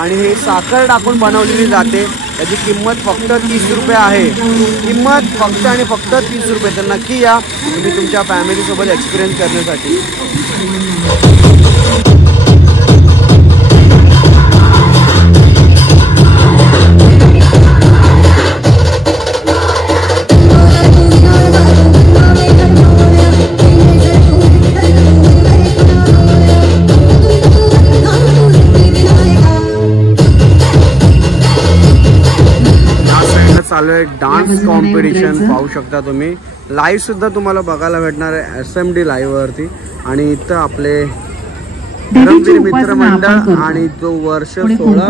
आणि हे साखर टाकून बनवलेली जाते. त्याची किंमत फक्त 30 रुपये आहे. किंमत फक्त आणि फक्त 30 रुपये. तर नक्की या तुम्ही तुमच्या फॅमिलीसोबत एक्सपिरियन्स करण्यासाठी. चालू आहे डान्स कॉम्पिटिशन पाहू शकता तुम्ही. लाईव्ह सुद्धा तुम्हाला बघायला भेटणार आहे SMD लाईव्ह वरती. आणि इथं आपले धर्मवीर मित्रमंडळ आणि जो वर्ष 16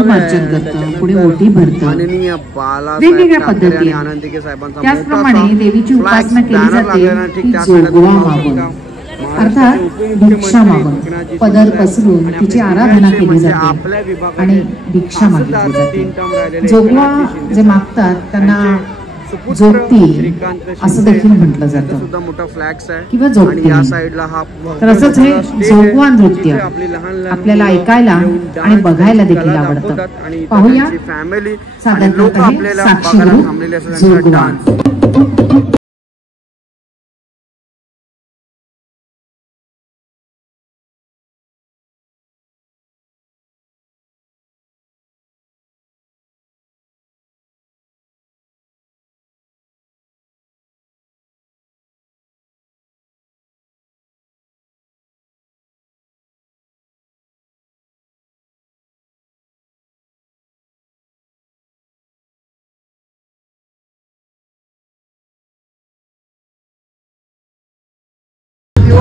माननीय बालासाहेब ठाकरे आणि आनंदीके साहेबांचा त्याचप्रमाणे देवीची उपासना केली जाते ती जोगवा मागून अर्थात भिक्षा मागून पदर पसरून तिची आराधना केली जाते आणि भिक्षा मागितली जाते. जोगवा जे मागतात त्यांना जोगती असं देखील म्हटलं जातं सुद्धा मोठा फ्लॅक्स आहे किंवा जोगती. या साईडला हा तर असंच हे जोगवा नृत्य आपल्याला ऐकायला आणि बघायला देखील आवडतं. पाहूया फॅमिली सादर लोक आपल्याला बघायला थांबलेले असतात डान्स.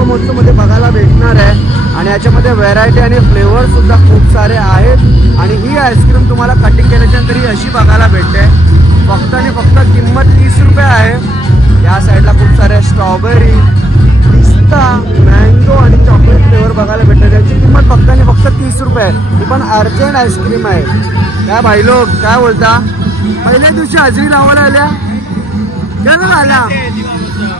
महोत्सव मध्ये बघायला भेटणार आहे आणि याच्यामध्ये व्हेरायटी आणि फ्लेवर सुद्धा खूप सारे आहेत. आणि ही आईस्क्रीम तुम्हाला कटिंग केल्याच्यानंतर ही अशी बघायला भेटते. फक्त आणि फक्त किंमत 30 रुपये आहे. या साईडला खूप सारे स्ट्रॉबेरी पिस्ता मँगो आणि चॉकलेट फ्लेवर बघायला भेटतात. याची किंमत फक्त आणि फक्त 30 रुपये आहे. ही पण अर्जंट आईस्क्रीम आहे. काय भाई लोक काय बोलता. पहिल्या दिवशी हजेरी लावायला आल्या कसं झाल्या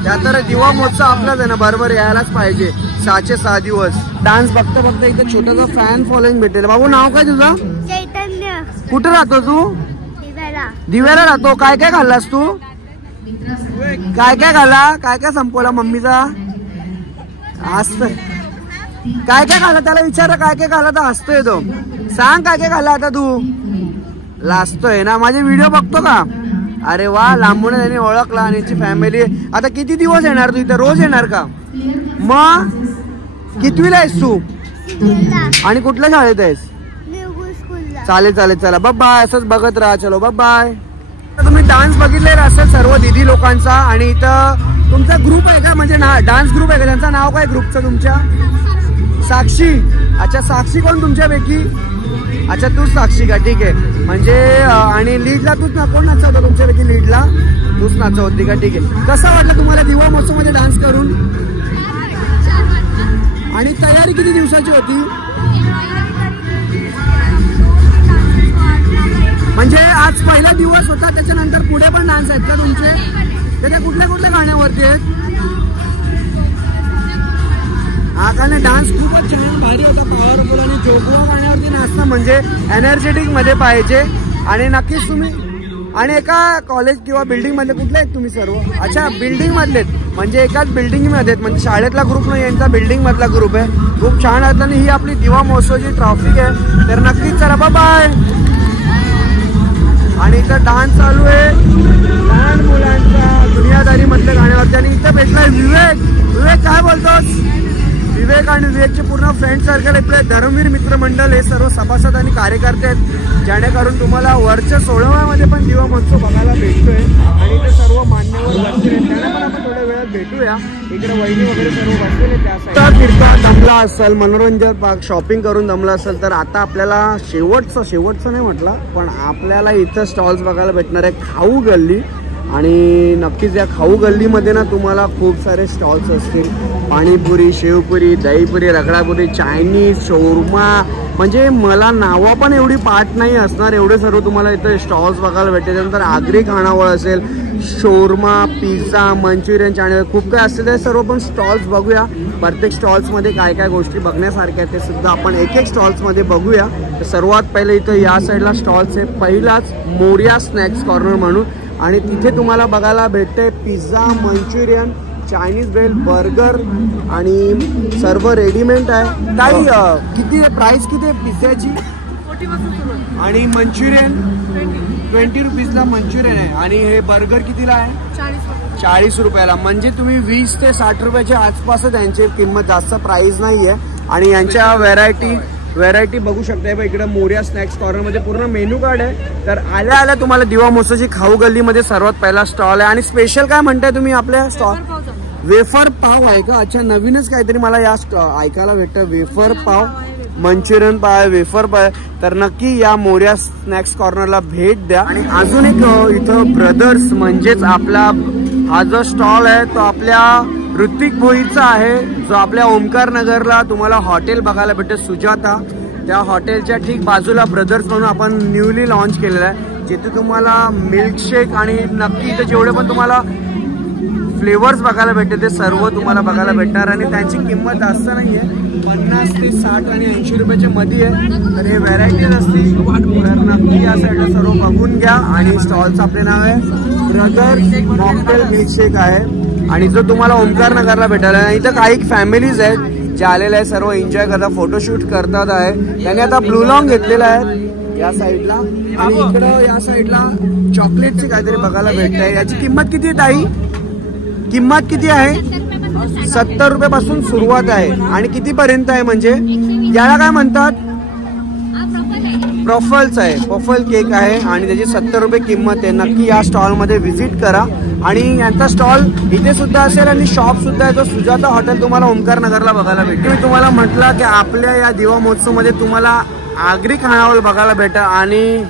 त्या तर दिवा महोत्सव आपलाच आहे ना बरोबर यायलाच पाहिजे 606 दिवस डान्स बघता बघता इथे छोटासा फॅन फॉलोइंग भेटेल बाबू नाव काय तुझं चैतन्य कुठे राहतो तू दिव्याला राहतो काय काय खाल्लास तू काय काय खाल्ला काय काय संपवला मम्मीचा हसतोय काय काय खाल्ला त्याला विचार काय काय खाल्ला तर हसतोय तो सांग काय काय खाल्ला आता तू लाजतोय ना माझे व्हिडिओ बघतो का अरे वा लांबून त्यांनी ओळखला आणि याची फॅमिली आता किती दिवस येणार तू इथे रोज येणार का मग कितवीला आहेस तू आणि कुठल्या शाळेत आहेस चालेल चालेल चला बाय बाय असंच बघत राहा चलो बाय बाय तुम्ही डान्स बघितलेला असेल सर्व दीदी लोकांचा आणि इथं तुमचा ग्रुप आहे का म्हणजे डान्स ग्रुप आहे का त्यांचं नाव काय ग्रुपचं तुमच्या साक्षी अच्छा साक्षी कोण तुमच्यापैकी अच्छा तूच साक्षी का ठीक आहे म्हणजे आणि लीडला तूच ना कोण नाचवतो तुमच्यापैकी लीडला तूच नाचवती का ठीक आहे कसं वाटलं तुम्हाला दिवा महोत्सव मध्ये डान्स करून आणि तयारी किती दिवसाची होती म्हणजे आज पहिला दिवस होता त्याच्यानंतर पुढे पण डान्स आहेत का तुमचे त्याच्या कुठल्या कुठल्या गाण्यावरती आहेत हा गाणे डान्स खूपच छान भारी होता पॉवरफुल आणि जोगवा गाण्यावरती नाचणं म्हणजे एनर्जेटिक मध्ये पाहिजे आणि नक्कीच तुम्ही आणि एका कॉलेज किंवा बिल्डिंग मधले कुठले आहेत तुम्ही सर्व अच्छा बिल्डिंग मधलेत म्हणजे एकाच बिल्डिंग मध्ये म्हणजे शाळेतला ग्रुप नाही यांचा बिल्डिंग मधला ग्रुप आहे खूप छान आहे आणि ही आपली दिवा महोत्सवची ट्रॉफिक आहे तर नक्कीच चला बाय बाय आणि इथं डान्स चालू आहे लहान मुलांचा दुनियादारी मधल्या गाण्यावरती आणि इथं भेटलाय विवेक काय बोलतोस विवेक आणि विवेकचे पूर्ण फ्रेंड सर्कल इथले धर्मवीर मित्रमंडळ हे सर्व सभासद आणि कार्यकर्ते आहेत जेणेकरून तुम्हाला वरच्या 16व्यामध्ये पण दिवा महोत्सव बघायला भेटतोय आणि इथे सर्व मान्यवर बसलेले त्यांना पण आपण थोड्या वेळात भेटूया इकडे वहिनी वगैरे सर्व बसलेले त्या साईड फिरता दमला असेल मनोरंजन पार्क शॉपिंग करून दमला असेल तर आता आपल्याला शेवटचं नाही म्हटलं पण आपल्याला इथं स्टॉल्स बघायला भेटणार आहे खाऊ गल्ली आणि नक्कीच या खाऊ गल्लीमध्ये ना तुम्हाला खूप सारे स्टॉल्स असतील पाणीपुरी शेवपुरी दहीपुरी रगडापुरी चायनीज शोरमा म्हणजे मला नावं पण एवढी पाठ नाही असणार एवढे सर्व तुम्हाला इथं स्टॉल्स बघायला भेटते त्यानंतर आगरी खानावळ असेल शोरमा पिझ्झा मंचुरियन चायनीज खूप काय असते ते सर्व पण स्टॉल्स बघूया प्रत्येक स्टॉल्समध्ये काय काय गोष्टी बघण्यासारख्या आहेत ते सुद्धा आपण एक एक स्टॉल्समध्ये बघूया तर सर्वात पहिले इथं या साईडला स्टॉल्स आहे पहिलाच मोरिया स्नॅक्स कॉर्नर म्हणून आणि तिथे तुम्हाला बघायला भेटते pizza manchurian Chinese bhel burger आणि सर्व रेडीमेड आहे काही किती आहे प्राइस किती आहे पिझ्झाची 40 आणि मंचुरियन 20 रुपीजला मंचुरियन आहे आणि हे बर्गर कितीला आहे 40 रुपयाला म्हणजे तुम्ही 20 ते 60 रुपयाच्या आसपासच यांची किंमत जास्त प्राइस नाही आहे आणि यांच्या व्हरायटी बघू शकता इकडे मोरिया स्नॅक्स कॉर्नर मध्ये पूर्ण मेनू कार्ड आहे तर आल्या तुम्हाला दिवा महोत्सवची खाऊ गल्लीमध्ये सर्वात पहिला स्टॉल आहे आणि स्पेशल काय म्हणताय तुम्ही आपल्या स्टॉल वेफर पाव आहे का अच्छा नवीनच काहीतरी मला या ऐकायला भेटतं वेफर पाव मंचुरियन पाव वेफर पाव तर नक्की या मोरिया स्नॅक्स कॉर्नरला भेट द्या आणि अजून एक इथं ब्रदर्स म्हणजेच आपला हा जो स्टॉल आहे तो आपल्या ऋतिक भोईचा आहे जो आपल्या ओमकार नगरला तुम्हाला हॉटेल बघायला भेटते सुजाता त्या हॉटेलच्या ठीक बाजूला ब्रदर्स म्हणून आपण न्यूली लॉन्च केलेला आहे जिथे तुम्हाला मिल्कशेक आणि नक्की इथे जेवढे पण तुम्हाला फ्लेवर्स बघायला भेटते ते सर्व तुम्हाला बघायला भेटणार आणि त्यांची किंमत जास्त नाही आहे 50 ते 60 आणि 80 रुपयाच्या मध्ये आहे तर हे व्हरायटीज असतील तर नक्की या साईडला सर्व बघून घ्या आणि स्टॉलचं आपले नाव आहे ब्रदर्स मॉकटेल मिल्कशेक आहे आणि जो तुम्हाला ओमकार नगरला भेटायला आहे इथं काही फॅमिलीज आहेत जे आलेले आहे सर्व एन्जॉय करतात फोटोशूट करतात आहे त्यांनी आता ब्लू लॉंग घेतलेला आहे या साईडला आणि इकडं या साईडला चॉकलेटची काहीतरी बघायला भेटते याची किंमत किती आहे ताई किंमत किती आहे 70 रुपयापासून सुरुवात आहे आणि किती पर्यंत आहे म्हणजे याला काय म्हणतात प्रॉफल्स आहे पफल केक आहे आणि त्याची 70 रुपये किंमत आहे नक्की या स्टॉल मध्ये व्हिजिट करा आणि यांचा स्टॉल इथे सुद्धा असेल आणि शॉप सुद्धा आहे तो सुजाता हॉटेल तुम्हाला ओमकार नगरला बघायला भेटेल मी तुम्हाला म्हटलं की आपल्या या दिवा महोत्सव मध्ये तुम्हाला आगरी खानावळ बघायला भेटेल आणि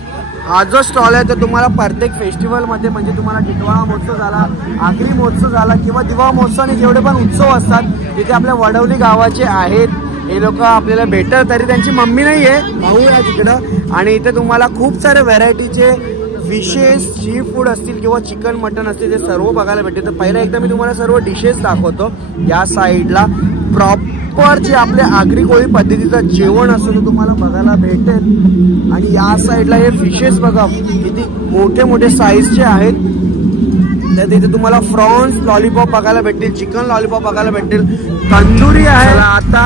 हा जो स्टॉल आहे तो तुम्हाला प्रत्येक फेस्टिवल मध्ये म्हणजे तुम्हाला टिटवाळा महोत्सव झाला आगरी महोत्सव झाला किंवा दिवा महोत्सव आणि जेवढे पण उत्सव असतात तिथे आपल्या वडवली गावाचे आहेत हे लोक आपल्याला भेटतात तरी त्यांची मम्मी नाही आहे भाऊ आहे तिकडं आणि इथे तुम्हाला खूप सारे व्हरायटीचे फिशेस, सी फूड असतील किंवा चिकन मटन असतील ते सर्व बघायला भेटते. तर पहिला एकदा मी तुम्हाला सर्व डिशेस दाखवतो. या साईडला प्रॉपर जे आपल्या आगरी कोळी पद्धतीचं जेवण असतं ते तुम्हाला बघायला भेटेल. आणि या साईडला हे फिशेस बघा किती मोठे मोठे साईजचे आहेत. तर तिथे तुम्हाला प्रॉन्स लॉलीपॉप बघायला भेटतील, चिकन लॉलीपॉप बघायला भेटतील, तंदुरी आहे. आता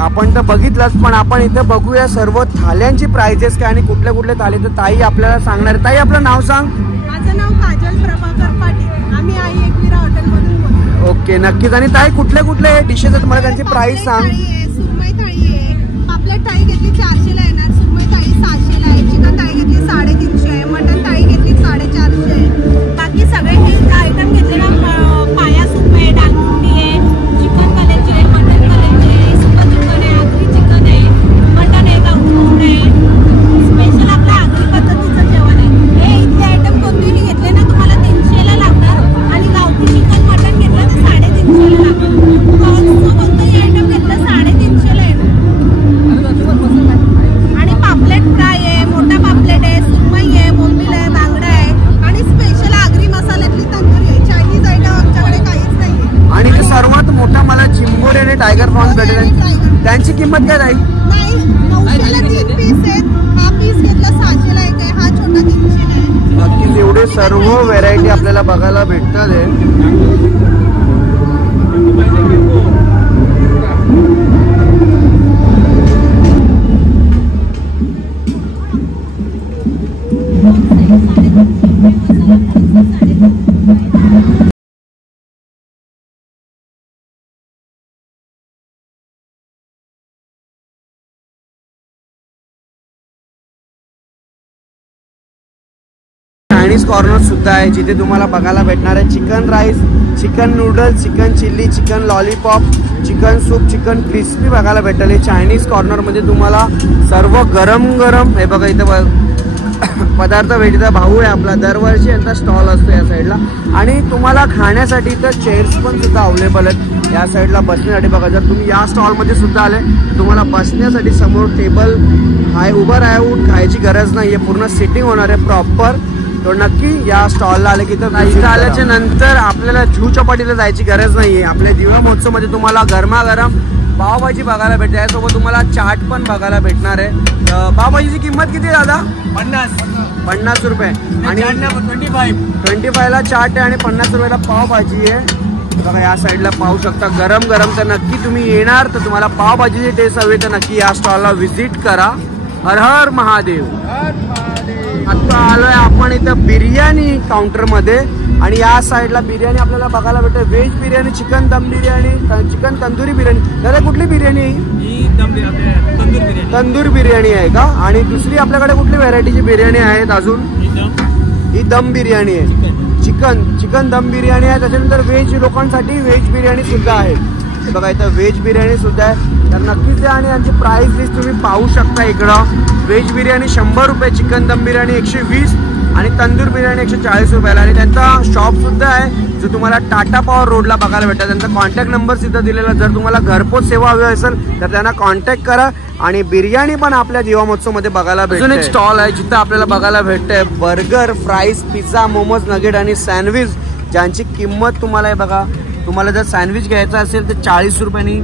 आपण तर बघितलंच, पण आपण इथे बघूया सर्व थाल्यांची प्राइजेस काय आणि कुठल्या कुठल्या थाली. तर ताई आपल्याला सांगणार आहे. ताई आपलं नाव सांग. माझं नाव काजल प्रभाकर पाटील. आम्ही आई एकविरा हॉटेलमधून बोलतो. ओके, नक्कीच. आणि ताई कुठले कुठले डिशेस आहेत मला त्यांची प्राइस सांग. सुरमई थाळी आहे, पापलेट थाळी घेतली 400ला येणार, सुरमई थाळी 600ला आहे, चिकन थाळी घेतली 350 आहे, मटन थाळी घेतली 450 आहे. बाकी सगळे हे आयटम घेतले ना, पाया सूप आहे, डांगुंडी आहे, चिकन कलेची आहे, मटन कलेची आहे, सुकं चिकन आहे, आगरी चिकन आहे, मटन आहे, गावठी आहे. स्पेशल आपल्या आगरी पद्धतीचं जेवण आहे. हे इथले आयटम कोणतेही घेतले ना तुम्हाला 300ला लागणार आणि गावठी चिकन मटन घेतलं तर 350ला लागणार. कोणतंही आयटम घेतलं 350ला येणार. आणि पापलेट फ्राय आहे, मोठा पापलेट आहे, सुरमई आहे, बोंबील आहे, बांगडा आहे आणि स्पेशल आगरी मसाल्यातली तंदुरी आहे. चायनीज आयटम आमच्याकडे काहीच नाही. आणि ते सर्वात मोठा मला चिंबोरी आणि टायगर प्रॉन्स भेटेल. त्यांची किंमत काय राहील? नाही, 900ला 3 पीस आहेत. हा पीस घेतला 600ला एक आहे, हा छोटा 300ला आहे. नक्कीच एवढे सर्व व्हेरायटी आपल्याला बघायला भेटतात आहे. चायनीज कॉर्नर सुद्धा आहे जिथे तुम्हाला बघायला भेटणार आहे chicken rice, chicken noodles, chicken chilli, chicken lollipop, chicken soup, chicken crispy बघायला भेटेल. हे चायनीज कॉर्नरमध्ये तुम्हाला सर्व गरम गरम हे बघा इथं पदार्थ भेटतात. भाऊ आहे आपला, दरवर्षी यांचा स्टॉल असतो या साईडला. आणि तुम्हाला खाण्यासाठी इथं चेअर्स पण सुद्धा अवेलेबल आहेत या साईडला बसण्यासाठी. बघा जर तुम्ही या स्टॉलमध्ये सुद्धा आले तुम्हाला बसण्यासाठी समोर टेबल आहे, उभं राहून खायची गरज नाही आहे, पूर्ण सिटिंग होणार आहे प्रॉपर. तो नक्की या स्टॉलला आले की तर इथं आल्याच्या नंतर आपल्याला जुहू चौपाटीला जायची गरज नाही आहे. आपल्या दिवा महोत्सवमध्ये तुम्हाला गरमागरम पावभाजी बघायला भेटते. यासोबत तुम्हाला चाट पण बघायला भेटणार आहे. पावभाजीची किंमत किती आहे दादा? 50 रुपये. आणि 25ला चाट आहे आणि 50 रुपयाला पावभाजी आहे. बघा या साईडला पाहू शकता गरम गरम. तर नक्की तुम्ही येणार तर तुम्हाला पावभाजीची टेस्ट हवी तर नक्की या स्टॉलला व्हिजिट करा. हर हर महादेव. आता आलोय आपण इथं बिर्याणी काउंटर मध्ये आणि या साईडला बिर्याणी आपल्याला बघायला भेटते. व्हेज बिर्याणी, चिकन दम बिर्याणी, चिकन तंदुरी बिर्याणी. दादा कुठली बिर्याणी आहे? तंदूर बिर्याणी आहे का? आणि दुसरी आपल्याकडे कुठली व्हेरायटीची बिर्याणी आहेत अजून? ही दम बिर्याणी आहे. चिकन दम बिर्याणी आहे. त्याच्यानंतर व्हेज लोकांसाठी व्हेज बिर्याणी सुद्धा आहे. बघा इथं व्हेज बिर्याणी सुद्धा आहे. तर नक्कीच आहे. आणि यांची प्राइस लिस्ट तुम्ही पाहू शकता इकडं. व्हेज बिर्याणी 100 रुपये, चिकन दम बिर्याणी 120 आणि तंदूर बिर्याणी 140 रुपयाला. आणि त्यांचा शॉप सुद्धा आहे जो तुम्हाला टाटा पॉवर रोडला बघायला भेटतात. त्यांचा कॉन्टॅक्ट नंबर सुद्धा दिलेला. जर तुम्हाला घरपोच सेवा हवी असेल तर त्यांना कॉन्टॅक्ट करा. आणि बिर्याणी पण आपल्या दिवा महोत्सवमध्ये बघायला भेटते. अजून एक स्टॉल आहे जिथं आपल्याला बघायला भेटते burger, fries, pizza, momos, nugget आणि सँडविच, ज्यांची किंमत तुम्हाला बघा. तुम्हाला जर सँडविच घ्यायचा असेल तर 40 रुपयांनी,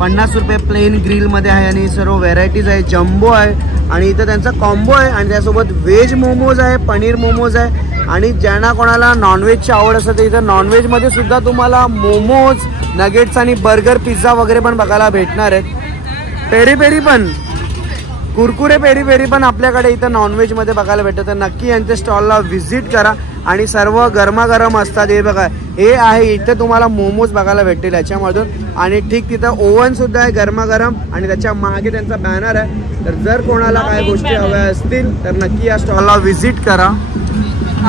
50 रुपये प्लेन ग्रिलमध्ये आहे. आणि सर्व व्हेरायटीज आहे. जम्बो आहे आणि इथं त्यांचा कॉम्बो आहे. आणि त्यासोबत व्हेज मोमोज आहे, पनीर मोमोज आहे. आणि ज्यांना कोणाला नॉनव्हेजची आवड असेल तर इथं नॉनव्हेजमध्ये सुद्धा तुम्हाला मोमोज, नगेट्स आणि बर्गर, पिझ्झा वगैरे पण बघायला भेटणार आहेत. पेरी पेरी पण, कुरकुरे पेरी पेरी पण आपल्याकडे इथं नॉनव्हेजमध्ये बघायला भेटतं. तर नक्की यांच्या स्टॉलला व्हिजिट करा. आणि सर्व गरमागरम असतात. हे बघा हे आहे इथं तुम्हाला मोमोज बघायला भेटतील याच्यामधून. आणि ठीक तिथं ओव्हन सुद्धा आहे गरमागरम. आणि त्याच्या मागे त्यांचा बॅनर आहे. तर जर कोणाला काय गोष्टी हव्या असतील तर नक्की या स्टॉलला व्हिजिट करा.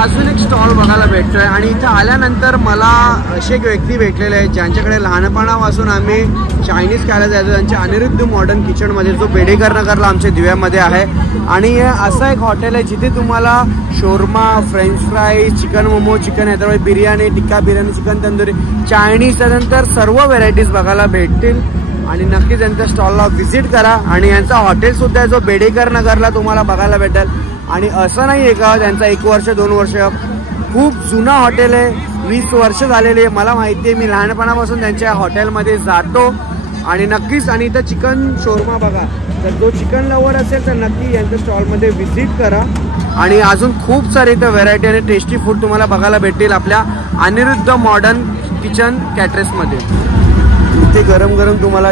अजून एक स्टॉल बघायला भेटतोय. आणि इथं आल्यानंतर मला असे एक व्यक्ती भेटलेले आहेत ज्यांच्याकडे लहानपणापासून आम्ही चायनीज खायला जायचो. त्यांचे अनिरुद्ध मॉडर्न किचनमध्ये जो बेडेकर नगरला आमच्या दिव्यामध्ये आहे. आणि असं एक हॉटेल आहे जिथे तुम्हाला shawarma, French fries, chicken momo, chicken Hyderabadi biryani, tikka biryani, chicken tandoori, Chinese, त्यानंतर सर्व व्हेरायटीज बघायला भेटतील. आणि नक्कीच यांच्या स्टॉलला व्हिजिट करा. आणि यांचा हॉटेल सुद्धा आहे जो बेडेकर नगरला तुम्हाला बघायला भेटेल. आणि असं नाही आहे का त्यांचा 1 वर्ष 2 वर्ष, खूप जुना हॉटेल आहे, 20 वर्ष झालेले आहे. मला माहिती आहे, मी लहानपणापासून त्यांच्या हॉटेलमध्ये जातो आणि नक्कीच. आणि इथं चिकन शोरमा बघा, तर जो चिकन लवर असेल तर नक्की यांच्या स्टॉलमध्ये व्हिजिट करा. आणि अजून खूप सारे इथं व्हेरायटी आणि टेस्टी फूड तुम्हाला बघायला भेटेल आपल्या अनिरुद्ध मॉडर्न किचन कॅटरेसमध्ये. इथे गरम गरम तुम्हाला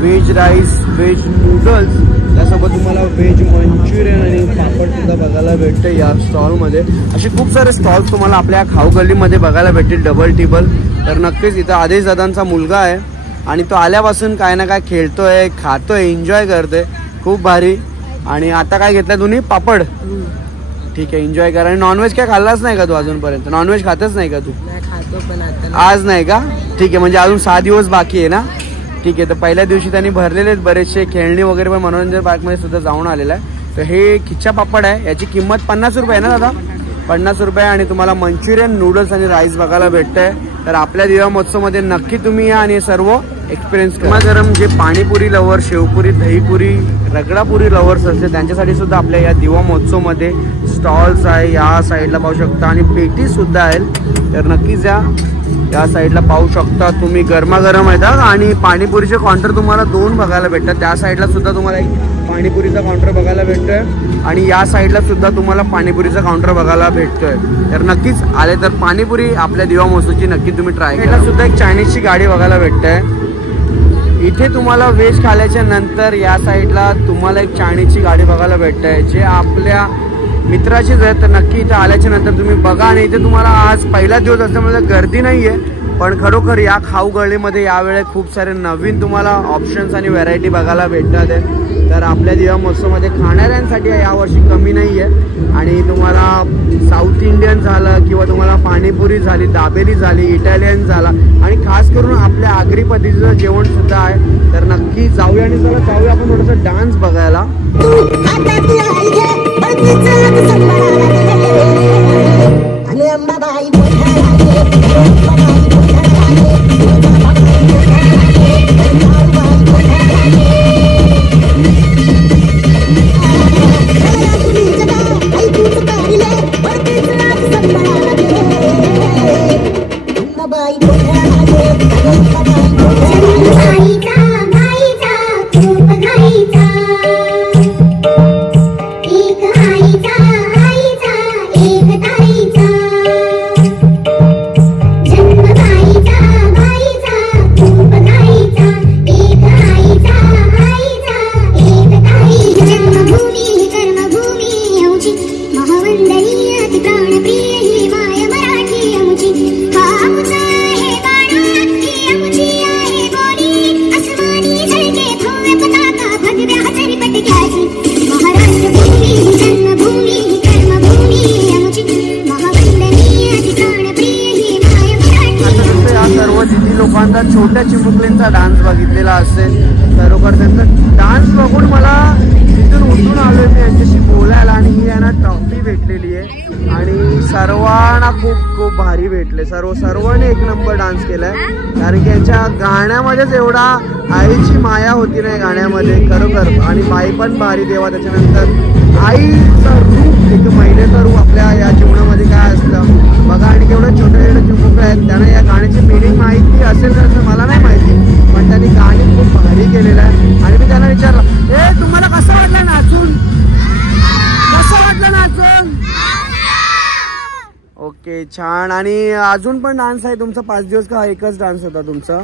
व्हेज राईस, व्हेज नूडल्स, त्यासोबत तुम्हाला व्हेज मंचुरियन आणि पापड सुद्धा बघायला भेटते या स्टॉलमध्ये. असे खूप सारे स्टॉल्स तुम्हाला आपल्या खाऊ गल्लीमध्ये बघायला भेटतील डबल टेबल. तर नक्कीच इथं आदेश दादांचा मुलगा आहे आणि तो आल्यापासून काय ना काय खेळतोय, खातोय, एन्जॉय करतोय, खूप भारी. आणि आता काय घेतलं तुम्ही? पापड. ठीक आहे, एन्जॉय करा. आणि नॉनव्हेज काय खाल्लाच नाही का तू अजूनपर्यंत? नॉनव्हेज खातच नाही का तू? खातो पण आता आज नाही का? ठीक आहे, म्हणजे अजून 6 दिवस बाकी आहे ना. ठीक आहे, तर पहिल्या दिवशी त्यांनी भरलेले आहेत बरेचसे खेळणी वगैरे, पण मनोरंजन पार्कमध्ये सुद्धा जाऊन आलेला आहे. तर हे खिच्चा पापड आहे, याची किंमत 50 रुपये आहे ना दादा? 50 रुपये. आणि तुम्हाला मंचुरियन, नूडल्स आणि राईस बघायला भेटतंय. तर आपल्या दिवा महोत्सवमध्ये नक्की तुम्ही या आणि सर्व एक्सपिरियन्स करा. गरम जे पाणीपुरी लवर, शेवपुरी, दहीपुरी, रगडापुरी लवर्स असते त्यांच्यासाठी सुद्धा आपल्या या दिवा महोत्सवमध्ये स्टॉल्स आहे. या साईडला पाहू शकता आणि पेटी सुद्धा आहेत. तर नक्कीच या साईडला पाहू शकता तुम्ही, गरमागरम आहेत. आणि पाणीपुरीचे काउंटर तुम्हाला 2 बघायला भेटतात. त्या साईडला सुद्धा तुम्हाला एक पाणीपुरीचा काउंटर बघायला भेटतोय आणि या साईडला सुद्धा तुम्हाला पाणीपुरीचा काउंटर बघायला भेटतोय. तर नक्कीच आले तर पाणीपुरी आपल्या दिवा महोत्सवची नक्की तुम्ही ट्राय करा. सुद्धा एक चायनीजची गाडी बघायला भेटते. इथे तुम्हाला व्हेज खाल्याच्या नंतर या साईडला तुम्हाला एक चायनीजची गाडी बघायला भेटते, जे आपल्या मित्राचीच आहे. तर नक्की इथे आल्याच्या नंतर तुम्ही बघा. आणि इथे तुम्हाला आज पहिला दिवस असल्यामुळे गर्दी नाही आहे, पण खरोखर या खाऊ गळीमध्ये यावेळेस खूप सारे नवीन तुम्हाला ऑप्शन्स आणि व्हरायटी बघायला भेटतात आहे. तर आपल्या दिवा महोत्सवमध्ये खाणाऱ्यांसाठी यावर्षी कमी नाही आहे. आणि तुम्हाला साऊथ इंडियन झालं किंवा तुम्हाला पाणीपुरी झाली, दाबेली झाली, इटालियन झाला आणि खास करून आपल्या आगरी पद्धतीचं जेवण सुद्धा आहे. तर नक्की जाऊया. आणि चला जाऊया आपण थोडंसं डान्स बघायला. लोकांचा छोट्या चिमुकलींचा डान्स बघितलेला असेल, खरोखर त्यांचा डान्स बघून मला तिथून उठून आलोय मी यांच्याशी बोलायला. आणि ही यांना ट्रॉफी भेटलेली आहे आणि सर्वांना खूप खूप भारी भेटले. सर्वांनी 1 नंबर डान्स केलाय. कारण की यांच्या गाण्यामध्येच एवढा आईची माया होती ना गाण्यामध्ये, खरोखर. आणि बाई पण भारी देवा. त्याच्यानंतर आईचं रूप, एक महिलेचं रूप आपल्या या जीवनामध्ये काय असतं बघा. आणि केवढं छोटे छोटे चिमुकले आहेत, त्यांना या गाण्याची मिनिंग माहिती असेल तर असं मला नाही माहिती, पण त्यांनी गाणी खूप भारी केलेलं आहे. आणि मी त्यांना विचारलं, ए तुम्हाला कसं वाटलं नाचून? कसं वाटलं नाचून? ओके, छान. आणि अजून पण डान्स आहे तुमचा 5 दिवस का एकच डान्स होता तुमचा?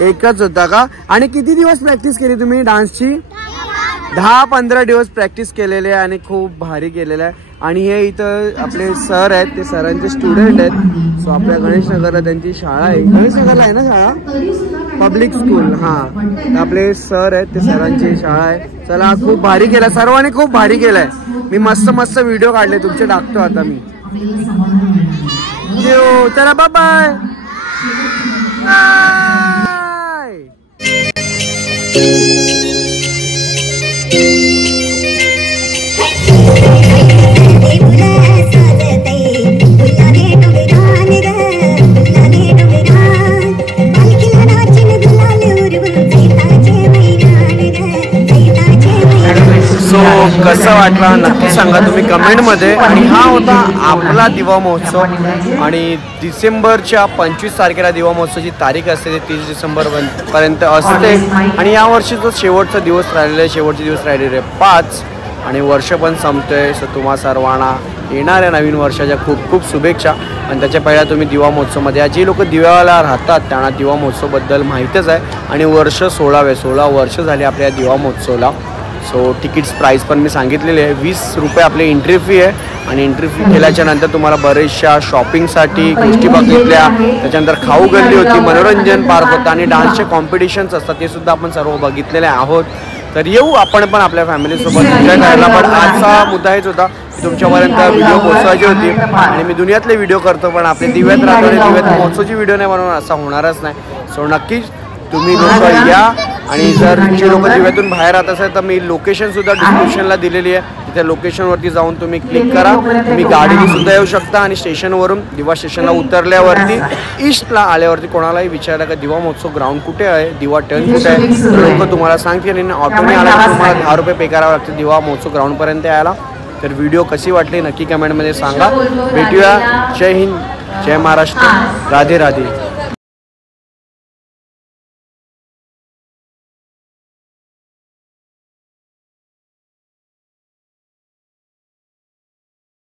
एकच होता का? आणि किती दिवस प्रॅक्टिस केली तुम्ही डान्सची? 10-15 दिवस प्रॅक्टिस केलेले आहे आणि खूप भारी केलेलं आहे. आणि हे इथं आपले सर आहेत, ते सरांचे स्टुडंट आहेत. सो आपल्या गणेशनगरला त्यांची शाळा आहे. गणेशनगरला आहे ना शाळा? Public school. हां, आपले सर आहेत, ते सरांची शाळा आहे. चला, खूप भारी केलं, सर्वांनी खूप भारी केलंय. मी मस्त मस्त व्हिडिओ काढले तुमचे, टाकतो आता मी. चला, बाय बाय. सो कसं कसा वाटला नक्की सांगा तुम्ही कमेंटमध्ये. आणि हा होता आपला दिवा महोत्सव. आणि डिसेंबरच्या 25 तारखेला दिवा महोत्सवाची तारीख असते, ते 30 डिसेंबरपर्यंत असते. आणि या वर्षीचा शेवटचा दिवस राहिलेला आहे, शेवटचे दिवस राहिलेले 5 आणि वर्ष पण संपतोय. सो तुम्हा सर्वांना येणाऱ्या नवीन वर्षाच्या खूप खूप शुभेच्छा. आणि त्याच्या पहिला तुम्ही दिवा महोत्सवमध्ये, जे लोक दिव्याला राहतात त्यांना दिवा महोत्सवबद्दल माहीतच आहे. आणि वर्ष 16 वर्ष झाली आपल्या दिवा महोत्सवला. सो तिकीट्स प्राईस पण मी सांगितलेली आहे, 20 रुपये आपली एंट्री फी आहे. आणि एंट्री फी केल्याच्यानंतर तुम्हाला बरेचशा शॉपिंगसाठी गोष्टी बघितल्या, त्याच्यानंतर खाऊ गल्ली होती, मनोरंजन पार्क होता आणि डान्सचे कॉम्पिटिशन्स असतात, ते सुद्धा आपण सर्व बघितलेले आहोत. तर येऊ आपण पण आपल्या फॅमिलीसोबत एन्जॉय करायला. पण आजचा मुद्दा हेच होता की तुमच्यापर्यंत व्हिडिओ पोहोचवायची होती. आणि मी दुनियातले व्हिडिओ करतो, पण आपले दिव्यात राहतो आणि दिव्यात महोत्सवची व्हिडिओ नाही बनवून असा होणारच नाही. सो नक्कीच तुम्ही लोक या. आणि जर जे लोक दिव्यातून बाहेर राहत असेल तर मी लोकेशनसुद्धा डिस्क्रिप्शनला दिलेली आहे, तिथे लोकेशनवरती जाऊन तुम्ही क्लिक करा. तुम्ही गाडीनेसुद्धा येऊ शकता. आणि स्टेशनवरून दिवा स्टेशनला उतरल्यावरती ईस्टला आल्यावरती कोणालाही विचारलं का दिवा महोत्सव ग्राउंड कुठे आहे, दिवा टर्न कुठे आहे, लोक तुम्हाला सांगतील. आणि ऑटोने आला तर तुम्हाला 10 रुपये पे करावं लागतं दिवा महोत्सव ग्राउंडपर्यंत यायला. तर व्हिडिओ कशी वाटली नक्की कमेंटमध्ये सांगा. भेटूया. जय हिंद, जय महाराष्ट्र, राधे राधे.